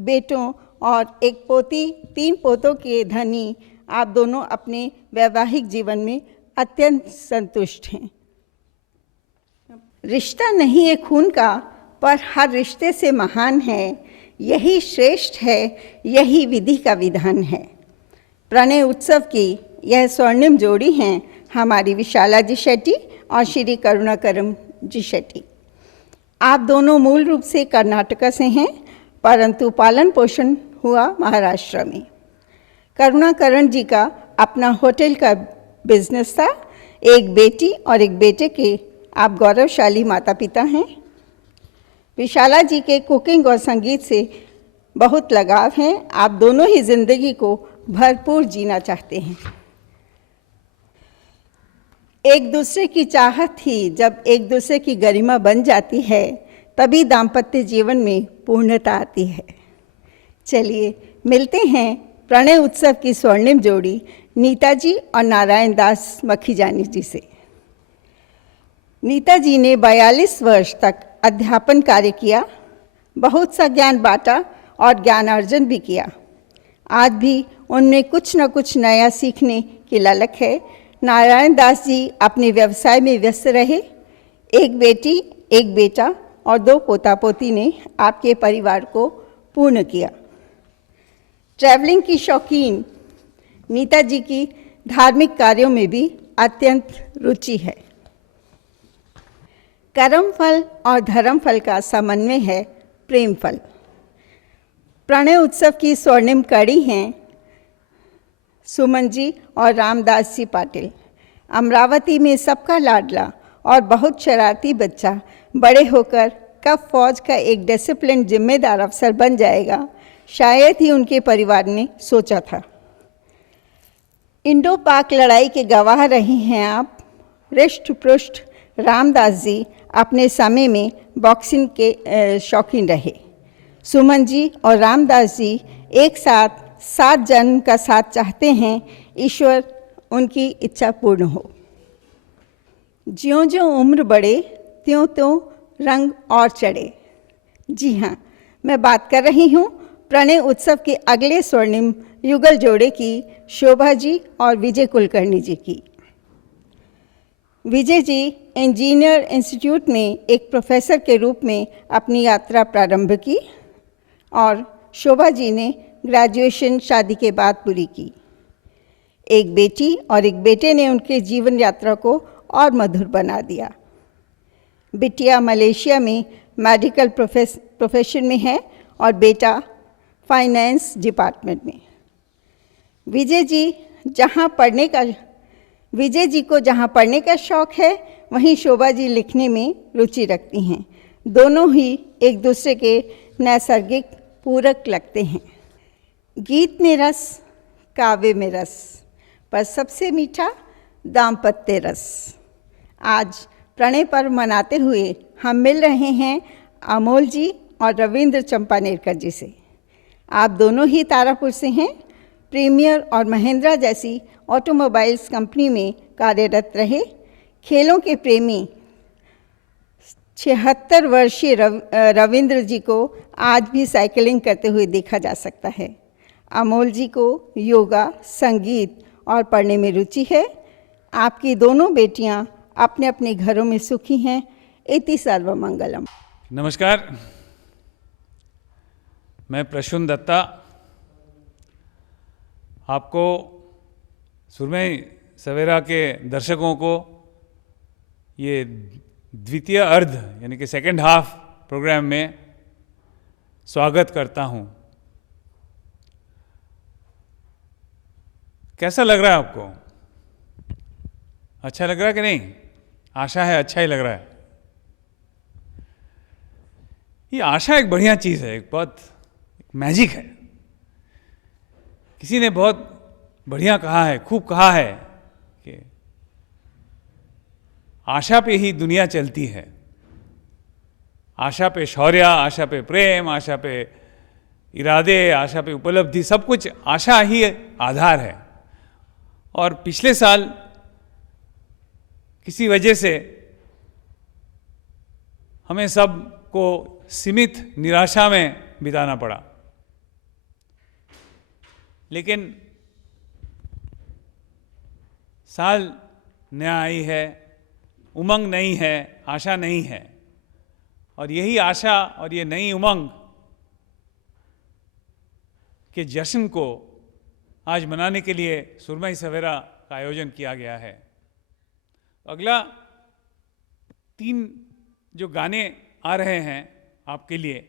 बेटों और एक पोती 3 पोतों के धनी आप दोनों अपने वैवाहिक जीवन में अत्यंत संतुष्ट हैं। रिश्ता नहीं है खून का, पर हर रिश्ते से महान है, यही श्रेष्ठ है, यही विधि का विधान है। प्रणय उत्सव की यह स्वर्णिम जोड़ी हैं हमारी विशाला जी शेट्टी और श्री करुणाकरम जी शेट्टी। आप दोनों मूल रूप से कर्नाटका से हैं, परंतु पालन पोषण हुआ महाराष्ट्र में। करुणाकरण जी का अपना होटल का बिजनेस था। एक बेटी और एक बेटे के आप गौरवशाली माता पिता हैं। विशाला जी के कुकिंग और संगीत से बहुत लगाव है। आप दोनों ही जिंदगी को भरपूर जीना चाहते हैं। एक दूसरे की चाहत ही जब एक दूसरे की गरिमा बन जाती है, तभी दाम्पत्य जीवन में पूर्णता आती है। चलिए मिलते हैं प्रणय उत्सव की स्वर्णिम जोड़ी नीता जी और नारायण दास मखीजानी जी से। नीता जी ने 42 वर्ष तक अध्यापन कार्य किया, बहुत सा ज्ञान बांटा और ज्ञानार्जन भी किया। आज भी उनमें कुछ न कुछ नया सीखने की ललक है। नारायण दास जी अपने व्यवसाय में व्यस्त रहे। एक बेटी, एक बेटा और 2 पोता पोती ने आपके परिवार को पूर्ण किया। ट्रैवलिंग की शौकीन नीता जी की धार्मिक कार्यों में भी अत्यंत रुचि है। कर्म फल और धर्म फल का समन्वय है प्रेम फल। प्रणय उत्सव की स्वर्णिम कड़ी हैं सुमन जी और रामदास जी पाटिल। अमरावती में सबका लाडला और बहुत शरारती बच्चा बड़े होकर कब फौज का एक डिसिप्लिन जिम्मेदार अफसर बन जाएगा, शायद ही उनके परिवार ने सोचा था। इंडो पाक लड़ाई के गवाह रहे हैं आप। हृष्ट पुष्ट रामदास जी अपने समय में बॉक्सिंग के शौकीन रहे। सुमन जी और रामदास जी एक साथ 7 जन्म का साथ चाहते हैं। ईश्वर उनकी इच्छा पूर्ण हो। ज्यों ज्यों उम्र बढ़े त्यों त्यों रंग और चढ़े। जी हाँ, मैं बात कर रही हूँ प्रणय उत्सव के अगले स्वर्णिम युगल जोड़े की, शोभा जी और विजय कुलकर्णी जी की। विजय जी इंजीनियर इंस्टीट्यूट में एक प्रोफेसर के रूप में अपनी यात्रा प्रारंभ की और शोभा जी ने ग्रेजुएशन शादी के बाद पूरी की। एक बेटी और एक बेटे ने उनके जीवन यात्रा को और मधुर बना दिया। बिटिया मलेशिया में मेडिकल प्रोफेशन में है और बेटा फाइनेंस डिपार्टमेंट में। विजय जी को जहाँ पढ़ने का शौक़ है, वहीं शोभा जी लिखने में रुचि रखती हैं। दोनों ही एक दूसरे के नैसर्गिक पूरक लगते हैं। गीत में रस, काव्य में रस, पर सबसे मीठा दाम्पत्य रस। आज प्रणय पर्व मनाते हुए हम मिल रहे हैं अमोल जी और रविंद्र चंपानेरकर जी से। आप दोनों ही तारापुर से हैं। प्रीमियर और महिंद्रा जैसी ऑटोमोबाइल्स कंपनी में कार्यरत रहे। खेलों के प्रेमी 76 वर्षीय रविंद्र जी को आज भी साइकिलिंग करते हुए देखा जा सकता है। अमोल जी को योगा, संगीत और पढ़ने में रुचि है। आपकी दोनों बेटियां अपने अपने घरों में सुखी हैं। इति सर्वमंगलम। नमस्कार, मैं प्रसून दत्ता आपको सुरमई सवेरा के दर्शकों को ये द्वितीय अर्ध यानी कि सेकंड हाफ प्रोग्राम में स्वागत करता हूँ। कैसा लग रहा है आपको? अच्छा लग रहा है कि नहीं? आशा है अच्छा ही लग रहा है। ये आशा एक बढ़िया चीज़ है, एक बहुत मैजिक है। किसी ने बहुत बढ़िया कहा है, खूब कहा है कि आशा पे ही दुनिया चलती है। आशा पे शौर्य, आशा पे प्रेम, आशा पे इरादे, आशा पे उपलब्धि, सब कुछ आशा ही आधार है। और पिछले साल किसी वजह से हमें सब को सीमित निराशा में बिताना पड़ा, लेकिन साल नया आई है, उमंग नहीं है, आशा नहीं है। और यही आशा और ये नई उमंग के जश्न को आज मनाने के लिए सुरमई सवेरा का आयोजन किया गया है। अगला 3 जो गाने आ रहे हैं आपके लिए,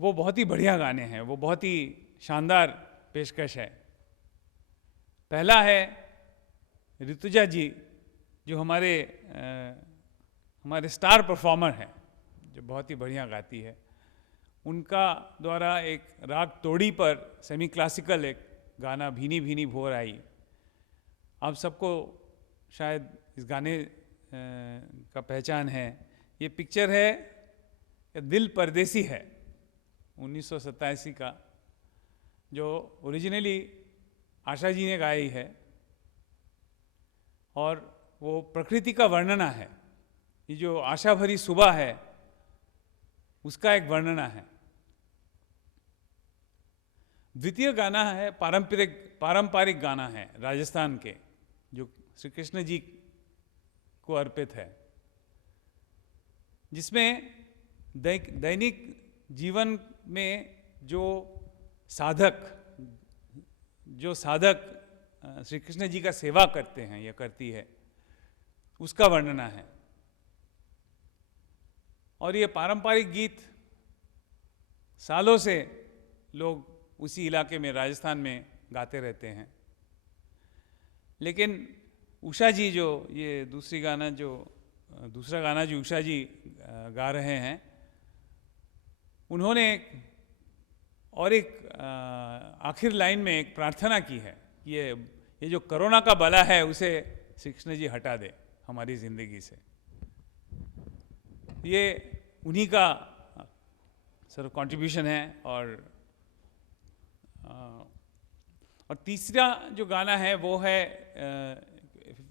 वो बहुत ही बढ़िया गाने हैं, वो बहुत ही शानदार पेशकश है। पहला है ऋतुजा जी जो हमारे स्टार परफॉर्मर हैं, जो बहुत ही बढ़िया गाती है, उनका द्वारा एक राग तोड़ी पर सेमी क्लासिकल एक गाना भीनी भीनी भोर आई। आप सबको शायद इस गाने का पहचान है। ये पिक्चर है दिल परदेसी है 1987 का, जो ओरिजिनली आशा जी ने गाई है, और वो प्रकृति का वर्णना है। ये जो आशा भरी सुबह है उसका एक वर्णना है। द्वितीय गाना है पारंपरिक गाना है राजस्थान के, जो श्री कृष्ण जी को अर्पित है, जिसमें दैनिक जीवन में जो साधक श्री कृष्ण जी का सेवा करते हैं या करती है, उसका वर्णना है। और ये पारंपरिक गीत सालों से लोग उसी इलाके में, राजस्थान में गाते रहते हैं। लेकिन उषा जी जो ये दूसरा गाना जो उषा जी गा रहे हैं, उन्होंने एक आखिर लाइन में एक प्रार्थना की है, ये जो कोरोना का बला है उसे श्री कृष्ण जी हटा दे हमारी ज़िंदगी से। ये उन्हीं का सर कंट्रीब्यूशन है। और तीसरा जो गाना है वो है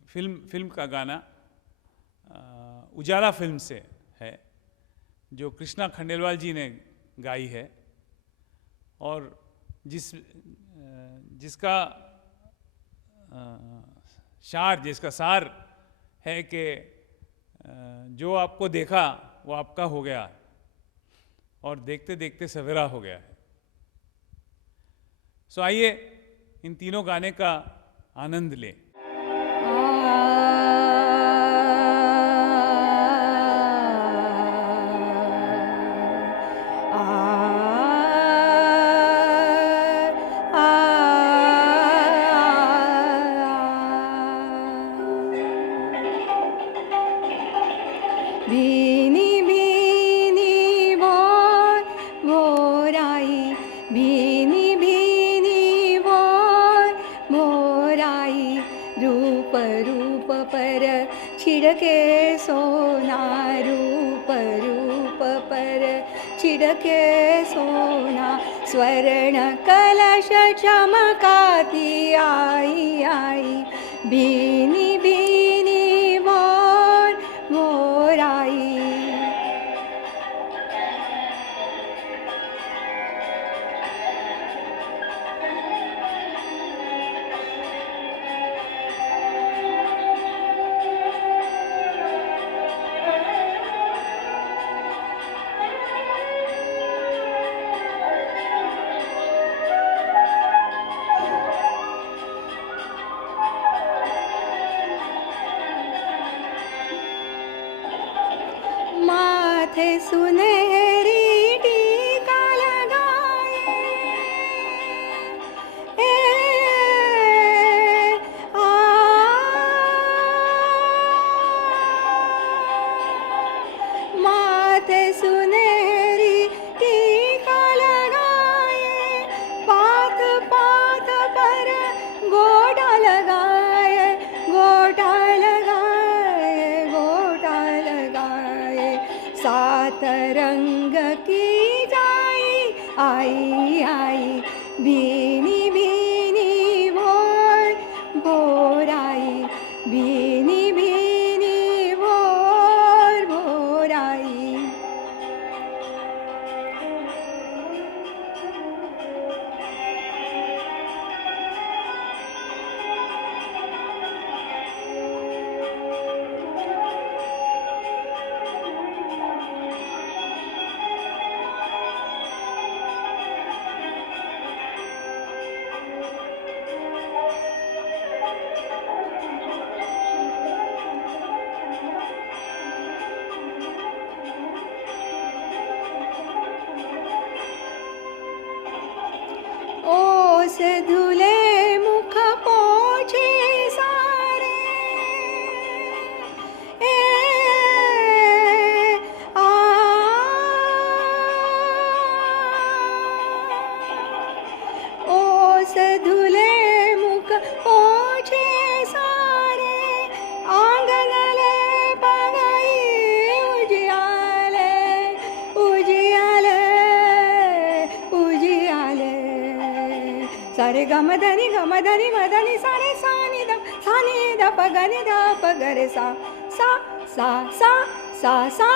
फिल्म का गाना, उजाला फिल्म से है, जो कृष्णा खंडेलवाल जी ने गाई है, और जिसका सार है कि जो आपको देखा वो आपका हो गया, और देखते देखते सवेरा हो गया है। सो आइए इन तीनों गाने का आनंद लें। भीनी भीनी भोर आई, भीनी भीनी भोर आई, रूप रूप पर छिड़के सोना, रूप रूप पर छिड़के सोना, स्वर्ण कलश चमकाती आई आई, भीनी भीनी भोर आई। माथे सुनहरी टीका लगाए, माथे सुनहरी टीका लगाए, पाथ पाथ पर गोटा लगाए, गोटा लगाए, गोटा लगाए, सात रंग की जाई आई आई, भीनी भीनी भोर आई, भीनी भीनी भोर आई। ओस धुले मुख पोछे सारे, सारे गमधनी गमधनी मधनी सारे सानी द पगनि ध पगरे सा सा सा सा सा सा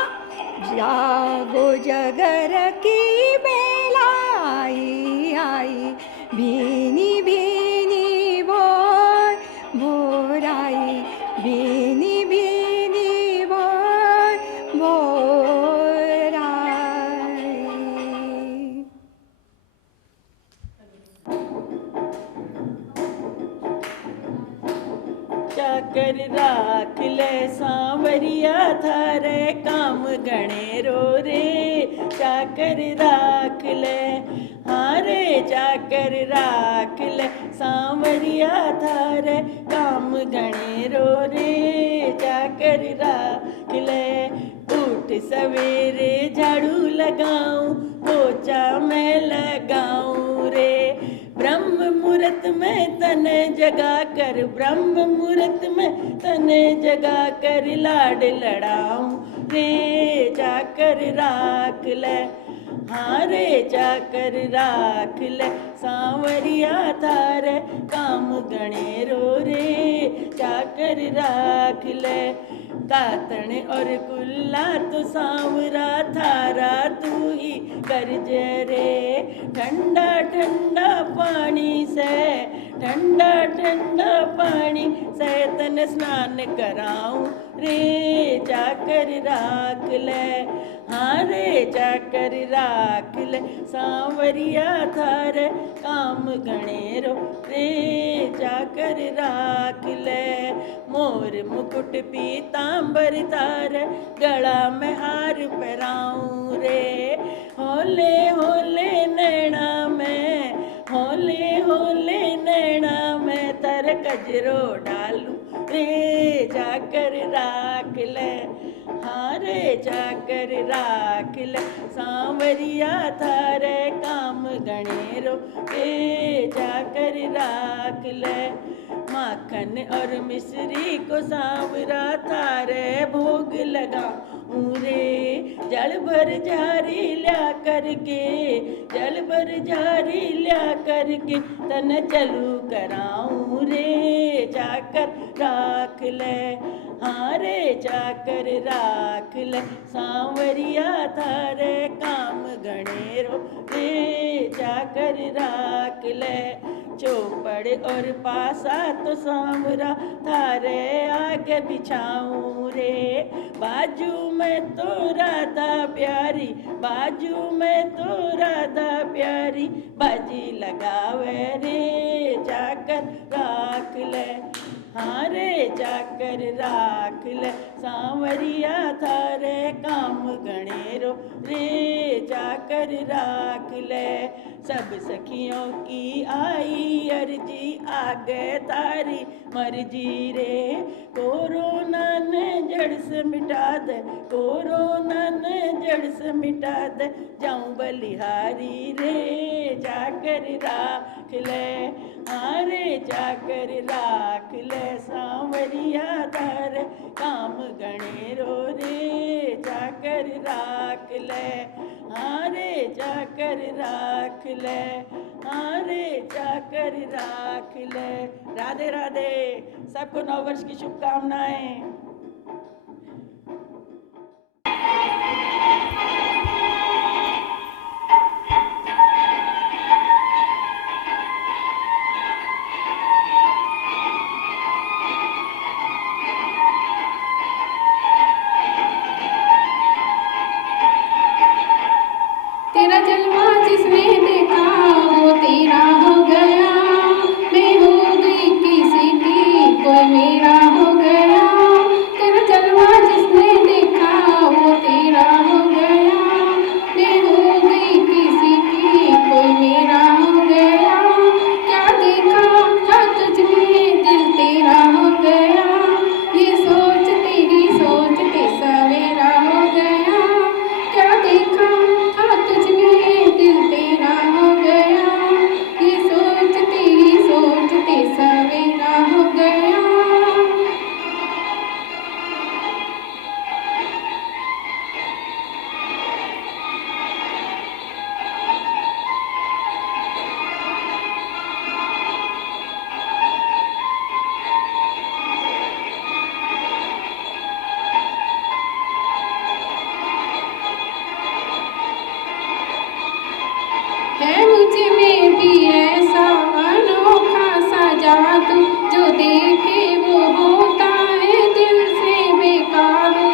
जागो जगर की बेला आई आई भीनी भीनी भोर भोर आई भीनी भीनी भोर भोर आई। चाकर राख ले सांवरिया थारे काम गणेरो रे चाकर राख ले हारे चाकर राख ले सांवरिया थारे काम गणेरो रे चाकर राख ले उठ सवेरे झाड़ू लगाऊं पोछा मैं लगाऊं रे ब्रह्म मुहूर्त में तने जगा कर ब्रह्म मुहूर्त में तने जगा कर लाड लड़ाऊं रे जाकर राख ले हाँ रे जाकर राख ले सांवरिया थारे काम गणेरो रे जाकर राख ले कातण और कुल्ला तो सांवरा थारा तू ही कर रे ठंडा ठंडा पानी से ठंडा ठंडा पानी से तन स्नान कराऊं रे जाकर राख ले हाँ रे जाकर राख ले सांवरिया थारे काम गणेरो रे जाकर राख ले मोर मुकुट पीतांबर तारे गला में हार पहराऊं रे होले होले नैना में होले होले नैना में तर कजरो डालूं रे जाकर राख ले हाँ रे जाकर राख ले सांवरिया थारे काम गणेरो रे जाकर राख ले माखन और मिश्री को सांवरा थारे भोग लगा रे जल भर जारी ल्या करके जल भर जारी ल्या करके तन चलू कराऊं रे जाकर राख ले हाँ रे जाकर राख ले सांवरिया थारे काम गणेरो रे जाकर राख ले चौपड़ और पासा तो सांवरा थारे आगे बिछाऊं रे बाजू में तो राधा प्यारी बाजू में तो राधा प्यारी बाजी लगावे रे जाकर राख ले हाँ रे जाकर राख ले सांवरिया थारे काम गणेरो रे जाकर राख ले सब सखियों की आई अर्जी आगे तारी मर्जी रे कोरोना ने जड़ से मिटा दे कोरोना ने जड़ से मिटा दे जाऊं बलिहारी रे जाकर राख ले हाँ रे जाकर राख ले सांवरिया थारे काम गणेरो रे जाकर राख ले हाँ रे जाकर राख ले हाँ रे जाकर राख ले। राधे राधे सबको नववर्ष की शुभकामनाएं। तेरा जलवा जिसने देखा वो तेरा हो गया मैं हो गई किसी की कोई मेरा हो गया तेरा जलवा जिसने देखा वो तेरा हो गया है मुझ में भी ऐसा अनोखा सा जादू, जो देखे वो होता है दिल से बेकाबू।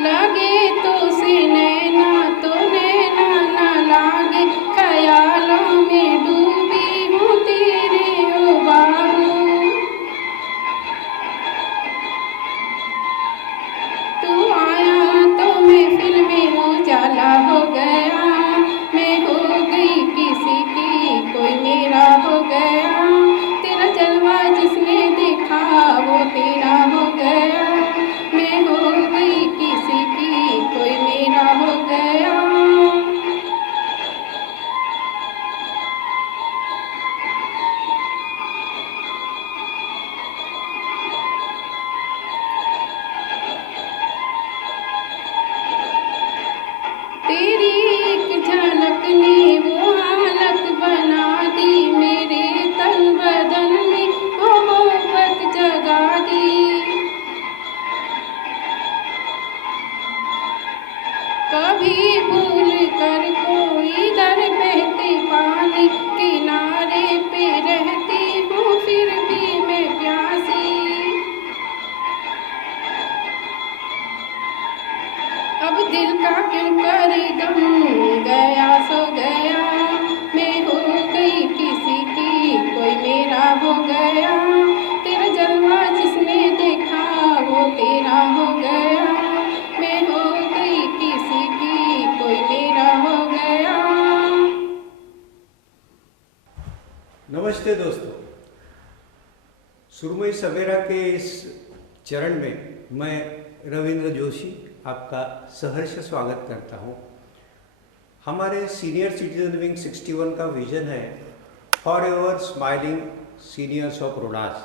लगे तो से नैना तो नैना ना लागे, ख्यालों में डूबी हूँ तेरे ओ बाबू। तू आया तो महफिल में उजाला हो गया, मैं हो गई किसी की कोई मेरा हो गया। तेरा जलवा जिसने देखा वो तेरा हो गया, मैं हो गई किसी की कोई मेरा हो गया। तेरी एक झलक ने वो हालत बना दी, मेरे तन बदन में वो मोहब्बत जगा दी। कभी भूल कर कोई दर बहते पानी, किनारे पे रहती हूँ फिर भी मैं प्यासी। अब दिल का क्यों करे गम, गया सो गया, मैं हो गई किसी की कोई मेरा हो गया। तेरा जलवा जिसने देखा वो तेरा हो गया, मैं हो गई किसी की कोई मेरा हो गया। नमस्ते दोस्तों, सुरमई सवेरा के इस चरण में मैं रविंद्र जोशी आपका सहर्ष स्वागत करता हूं। हमारे सीनियर सिटीजन विंग 61 का विजन है forever smiling seniors of रोडास।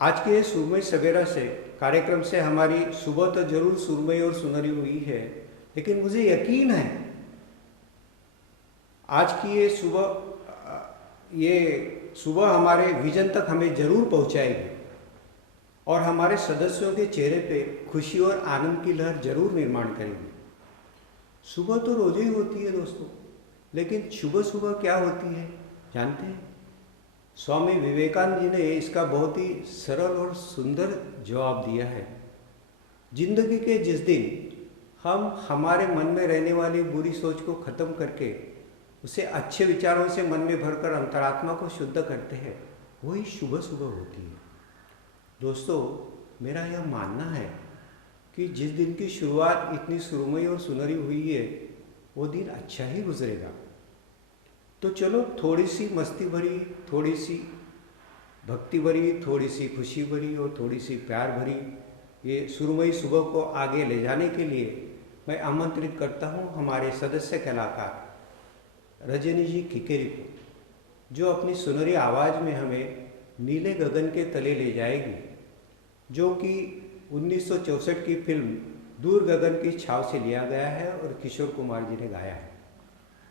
आज के सुरमई सवेरा से कार्यक्रम से हमारी सुबह तो जरूर सुरमई और सुनहरी हुई है, लेकिन मुझे यकीन है आज की ये सुबह हमारे विजन तक हमें जरूर पहुंचाएगी और हमारे सदस्यों के चेहरे पे खुशी और आनंद की लहर जरूर निर्माण करेगी। सुबह तो रोज ही होती है दोस्तों, लेकिन सुबह सुबह क्या होती है जानते हैं? स्वामी विवेकानंद जी ने इसका बहुत ही सरल और सुंदर जवाब दिया है। जिंदगी के जिस दिन हम हमारे मन में रहने वाली बुरी सोच को खत्म करके उसे अच्छे विचारों से मन में भरकर अंतरात्मा को शुद्ध करते हैं, वही सुबह सुबह होती है। दोस्तों, मेरा यह मानना है कि जिस दिन की शुरुआत इतनी सुरमई और सुनहरी हुई है वो दिन अच्छा ही गुजरेगा। तो चलो थोड़ी सी मस्ती भरी, थोड़ी सी भक्ति भरी, थोड़ी सी खुशी भरी और थोड़ी सी प्यार भरी ये सुरमई सुबह को आगे ले जाने के लिए मैं आमंत्रित करता हूँ हमारे सदस्य कलाकार रजनी जी किकेरी को, जो अपनी सुनहरी आवाज़ में हमें नीले गगन के तले ले जाएगी, जो कि 1964 की फिल्म दूर गगन की छाव से लिया गया है और किशोर कुमार जी ने गाया है।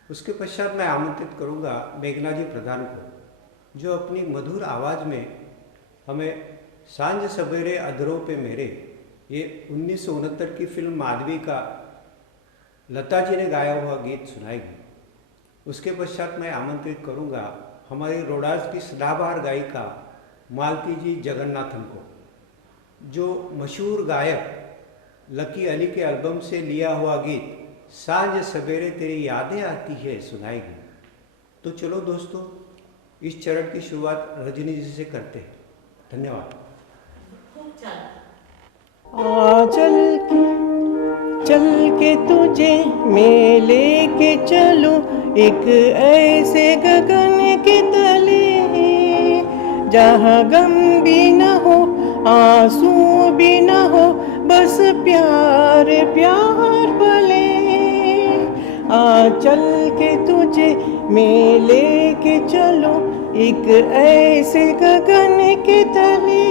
उसके पश्चात मैं आमंत्रित करूंगा मेघना जी प्रधान को, जो अपनी मधुर आवाज़ में हमें सांझ सवेरे अधरों पे मेरे ये 1969 की फिल्म माधवी का लता जी ने गाया हुआ गीत सुनाएगी। उसके पश्चात मैं आमंत्रित करूंगा हमारी रोडास की सदाबहार गायिका मालती जी जगन्नाथन को, जो मशहूर गायक लकी अली के एल्बम से लिया हुआ गीत सांझ सवेरे तेरी यादें आती है सुनाएगी। तो चलो दोस्तों, इस चरण की शुरुआत रजनी जी से करते हैं। धन्यवाद। चल के तुझे मैं लेके चलूं एक ऐसे गगन के तले, जहाँ गम भी न हो आंसू भी न हो, बस प्यार प्यार पले। चल के तुझे मैं लेके चलूं एक ऐसे गगन के तले,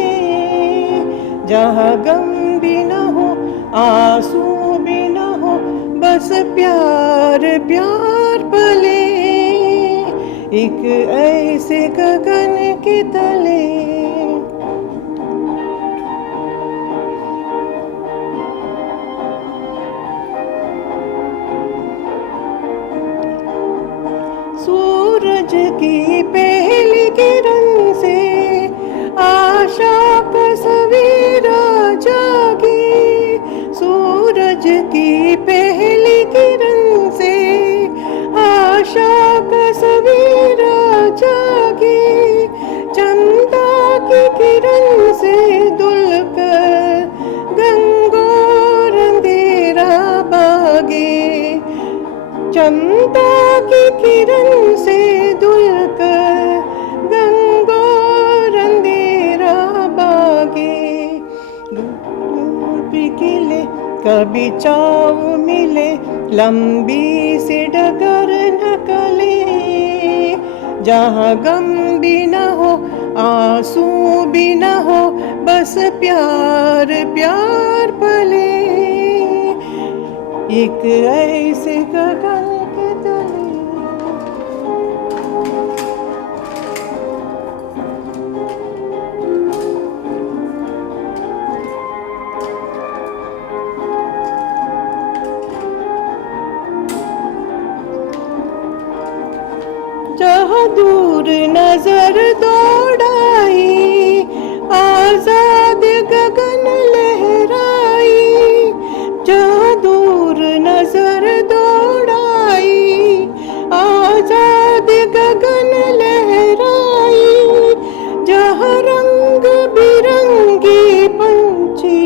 जहाँ गम भी न हो आंसू भी न हो, बस प्यार प्यार पले एक ऐसे गगन के तले। की पहली किरण से आशा का सवेरा जागी, सूरज की पहली किरण से आशा का सवेरा जागी, चंदा की किरण से धुलकर गंगोर अंधेरा भागे, चंदा की किरण से धुलकर गंगोर अंधेरा भागे। दूर खिले कभी चाव मिले, लंबी सी डगर निकले, जहाँ गम भी न हो आंसू भी न हो, बस प्यार प्यार पले, एक ऐसे गगन के तले। जहाँ दूर नजर दौड़ाई, आजाद गगन लहराई, जहाँ दूर नजर दौड़ाई, आजाद गगन लहराई, जहाँ रंग बिरंगी पंछी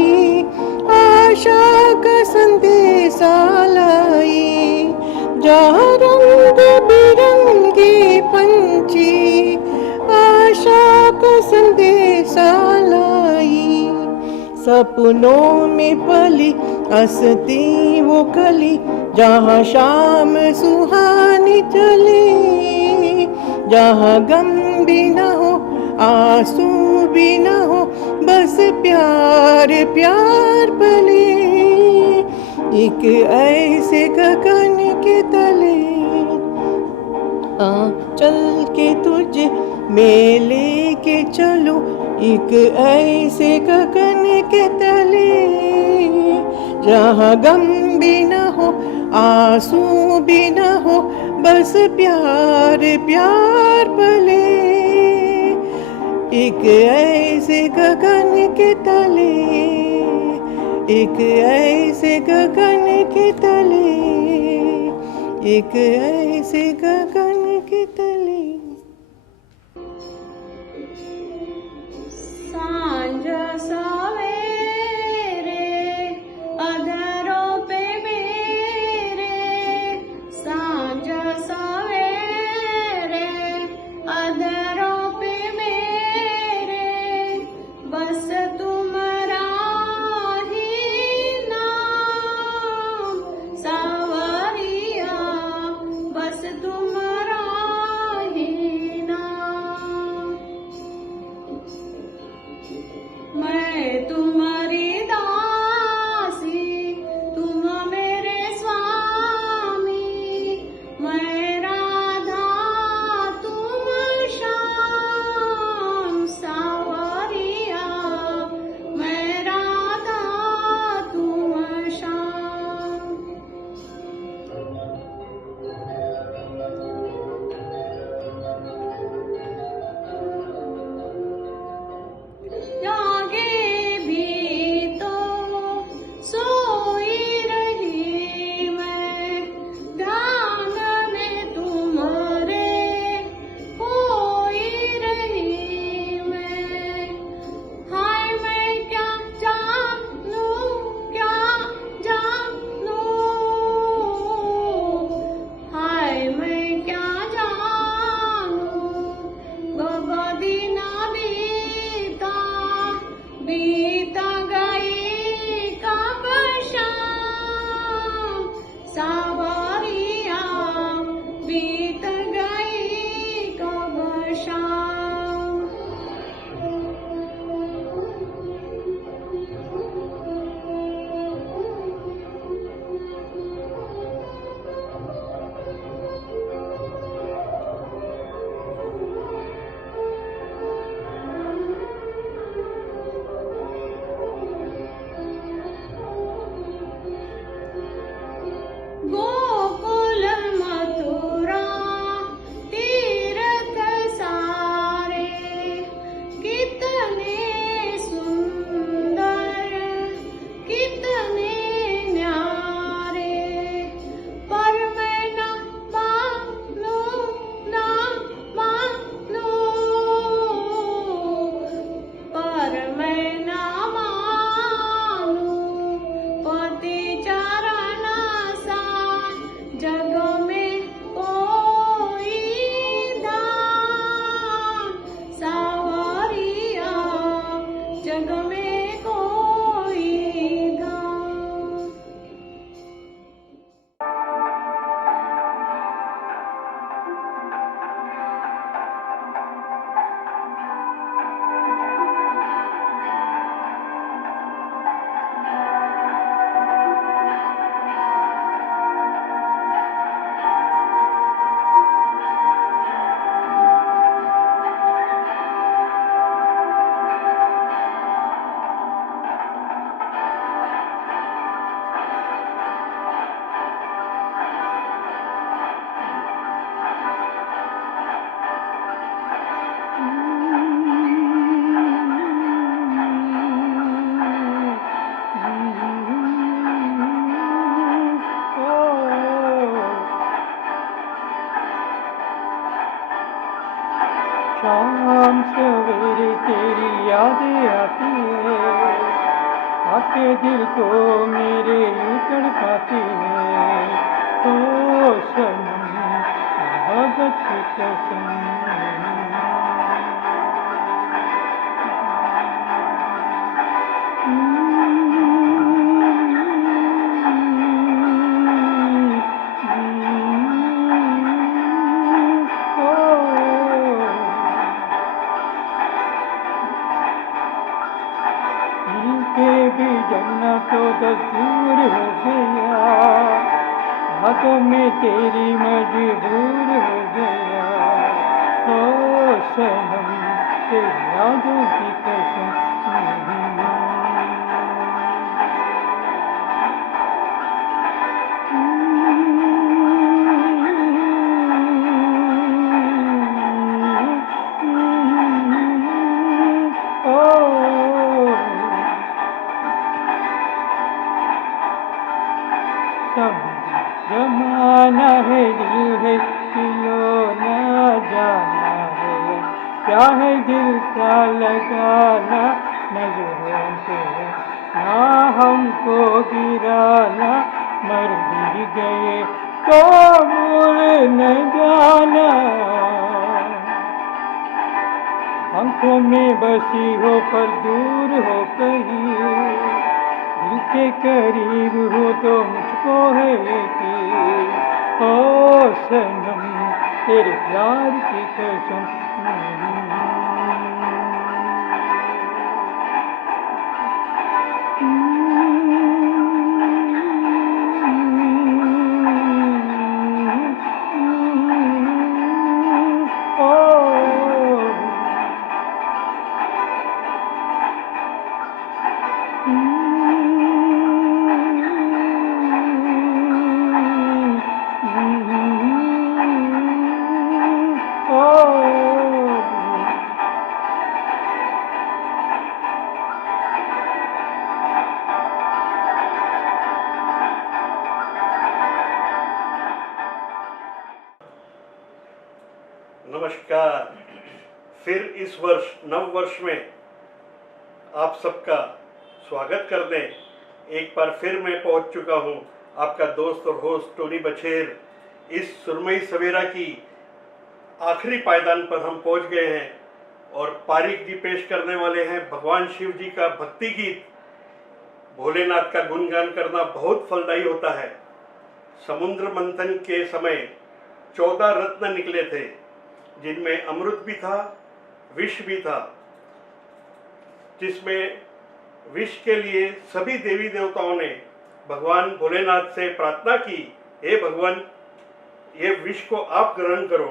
आशा का संदेशा लाई, जहाँ रंग बिरंगी पंछी आशा का संदेशा लाई, सपनों में पली हंसती वो कली, जहाँ शाम सुहानी चले, जहाँ गम भी न हो आंसू भी न हो, बस प्यार प्यार पले, एक ऐसे गगन के तले। चल के तुझे मैं लेके चलूं, एक ऐसे गगन के तले, जहाँ गम भी न हो आंसू भी न हो, बस प्यार प्यार पले, एक ऐसे गगन के तले, एक ऐसे गगन के तले, एक ऐसे गगन के तले। सांझ सवेरे अधरों पे मेरे, सांझ सवेरे अधरों पे मेरे, बस तुम्हारा ही नाम सावरिया, बस तुम्हारा ही नाम। मैं तुम कसम। के भी जन्नत तो दूर हो गया, हाथों में तेरी मजबूर हो गया। ओ सनम तेरी यादों की कसम। जमाना है दिल है खिलौना जाना है, क्या है दिल का लगाना नजरों पे, ना हमको गिराना, मर भी गए तो भूल न जाना। आंखों में बसी हो पर दूर हो कहीं, दिल के करीब हो तो मुझको है यकीन। ओ सनम तेरे प्यार की कसम। नमस्कार। फिर इस वर्ष नव वर्ष में आप सबका स्वागत करने एक बार फिर मैं पहुंच चुका हूं, आपका दोस्त और होस्ट टोनी बछेर। इस सुरमई सवेरा की आखिरी पायदान पर हम पहुंच गए हैं और पारिक जी पेश करने वाले हैं भगवान शिव जी का भक्ति गीत। भोलेनाथ का गुणगान करना बहुत फलदायी होता है। समुद्र मंथन के समय 14 रत्न निकले थे, जिनमें अमृत भी था, विष भी था, जिसमें विष के लिए सभी देवी देवताओं ने भगवान भोलेनाथ से प्रार्थना की, हे भगवान ये विष को आप ग्रहण करो।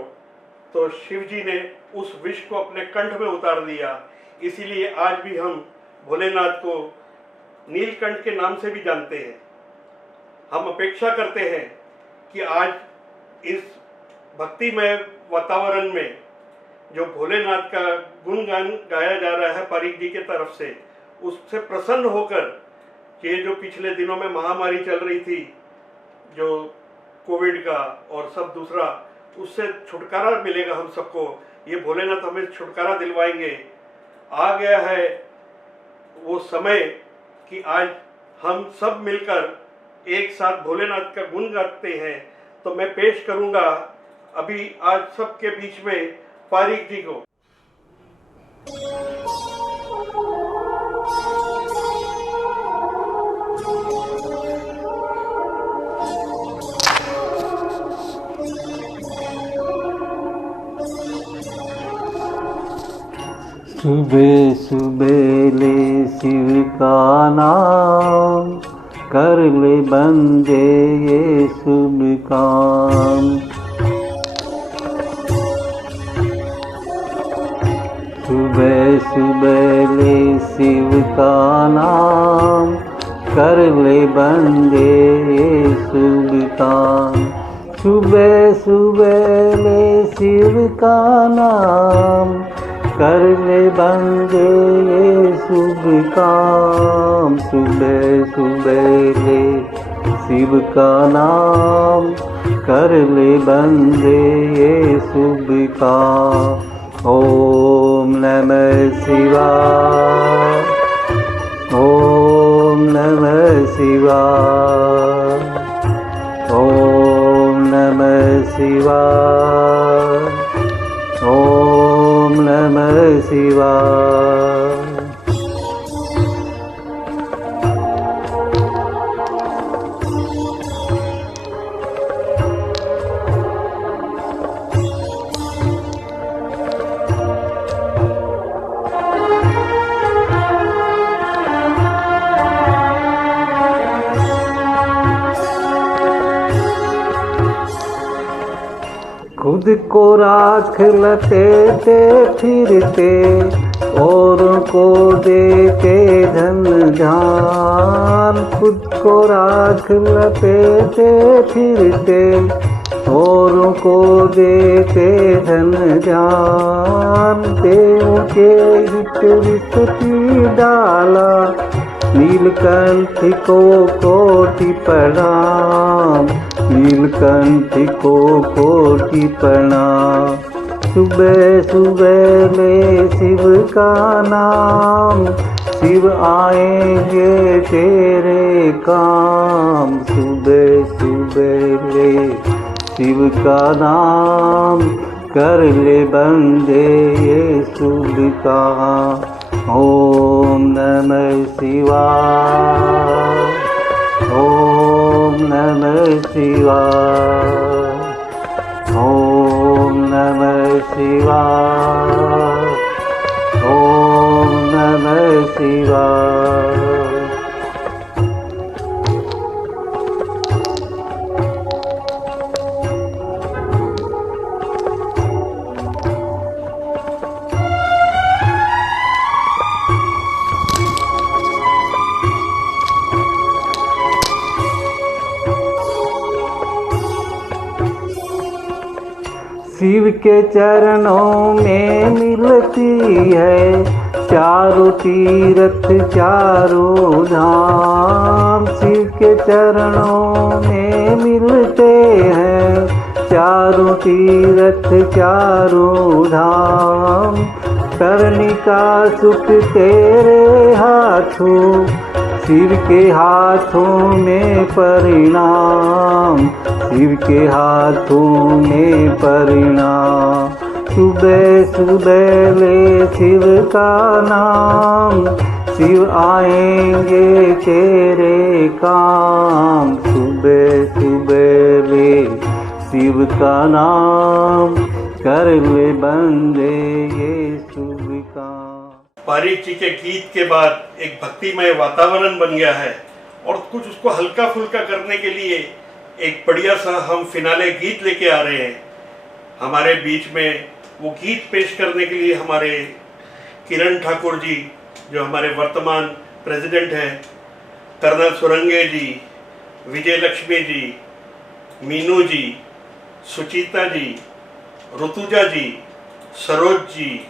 तो शिव जी ने उस विष को अपने कंठ में उतार दिया। इसीलिए आज भी हम भोलेनाथ को नीलकंठ के नाम से भी जानते हैं। हम अपेक्षा करते हैं कि आज इस भक्तिमय वातावरण में जो भोलेनाथ का गुणगान गाया जा रहा है पारिक जी के तरफ से, उससे प्रसन्न होकर ये जो पिछले दिनों में महामारी चल रही थी, जो कोविड का और सब दूसरा, उससे छुटकारा मिलेगा हम सबको। ये भोलेनाथ हमें छुटकारा दिलवाएंगे। आ गया है वो समय कि आज हम सब मिलकर एक साथ भोलेनाथ का गुण गाते हैं। तो मैं पेश करूंगा अभी आज सबके बीच में पारिक जी को। सुबह सुबह ले शिव का नाम, कर ले बंदे ये शुभ काम। सुबह सुबह ले शिव का नाम, कर ले बंदे ये शुभ काम। सुबह सुबह ले शिव का नाम, कर ले बंदे ये शुभ काम। सुबह सुबह ले शिव का नाम, कर ले बंदे ये शुभ काम। ओम नमः शिवाय, ओम नमः शिवाय, ओम नमः शिवाय, शिवाय। खुद को राख लपेटे फिरते, औरों को देते धन ध्यान। खुद को राख लपेटे फिरते, औरों को देते धन ध्यान। देव के हित विस्ती डाला, नीलकंठ को कोटि प्रणाम। नीलकंठ को कोटि प्रणाम। सुबह सुबह ले शिव का नाम, शिव आएंगे तेरे काम। सुबह सुबह ले शिव का नाम, कर ले बंदे ये शुभ काम। ओम नमः शिवाय, ओम नमः शिवाय, ओम नमः शिवाय, ओम नमः शिवाय। शिव के चरणों में मिलती है चारों तीर्थ चारों धाम। शिव के चरणों में मिलते हैं चारों तीर्थ चारों धाम। करने का सुख तेरे हाथों, शिव के हाथों में परिणाम। शिव के हाथों में परिणाम। सुबह सुबह ले शिव का नाम, शिव आएंगे तेरे काम। सुबह सुबह ले शिव का नाम, कर ले बंदे ये शुभ काम। पारीक जी के गीत के बाद एक भक्तिमय वातावरण बन गया है और कुछ उसको हल्का फुल्का करने के लिए एक बढ़िया सा हम फिनाले गीत लेके आ रहे हैं। हमारे बीच में वो गीत पेश करने के लिए हमारे किरण ठाकुर जी, जो हमारे वर्तमान प्रेसिडेंट हैं, कर्नल सुरंगे जी, विजय लक्ष्मी जी, मीनू जी, सुचिता जी, ऋतुजा जी, सरोज जी,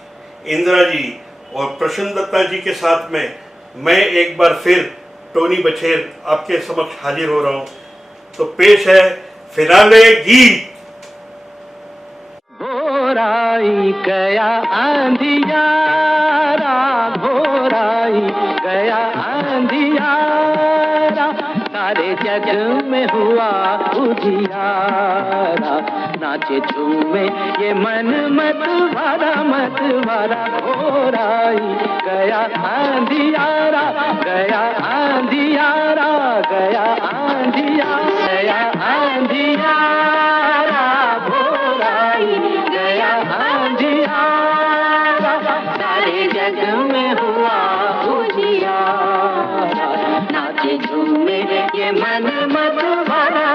इंदिरा जी और प्रसन्न दत्ता जी के साथ में मैं एक बार फिर टोनी बछेर आपके समक्ष हाजिर हो रहा हूँ। तो पेश है फिनाले गीत। घोराई गया अंधियारा, घोराई गया अंधियारा, सारे जग में हुआ उजियारा। नाचे झूमे ये मन मत भरा मत भरा, घोराई गया अंधियारा, गया अंधियारा, गया अंधियारा, गया अंधियारा, घोराई गया अंधियारा, सारे जग में हुआ उजियारा। नाचे झूमे ये मन मत भरा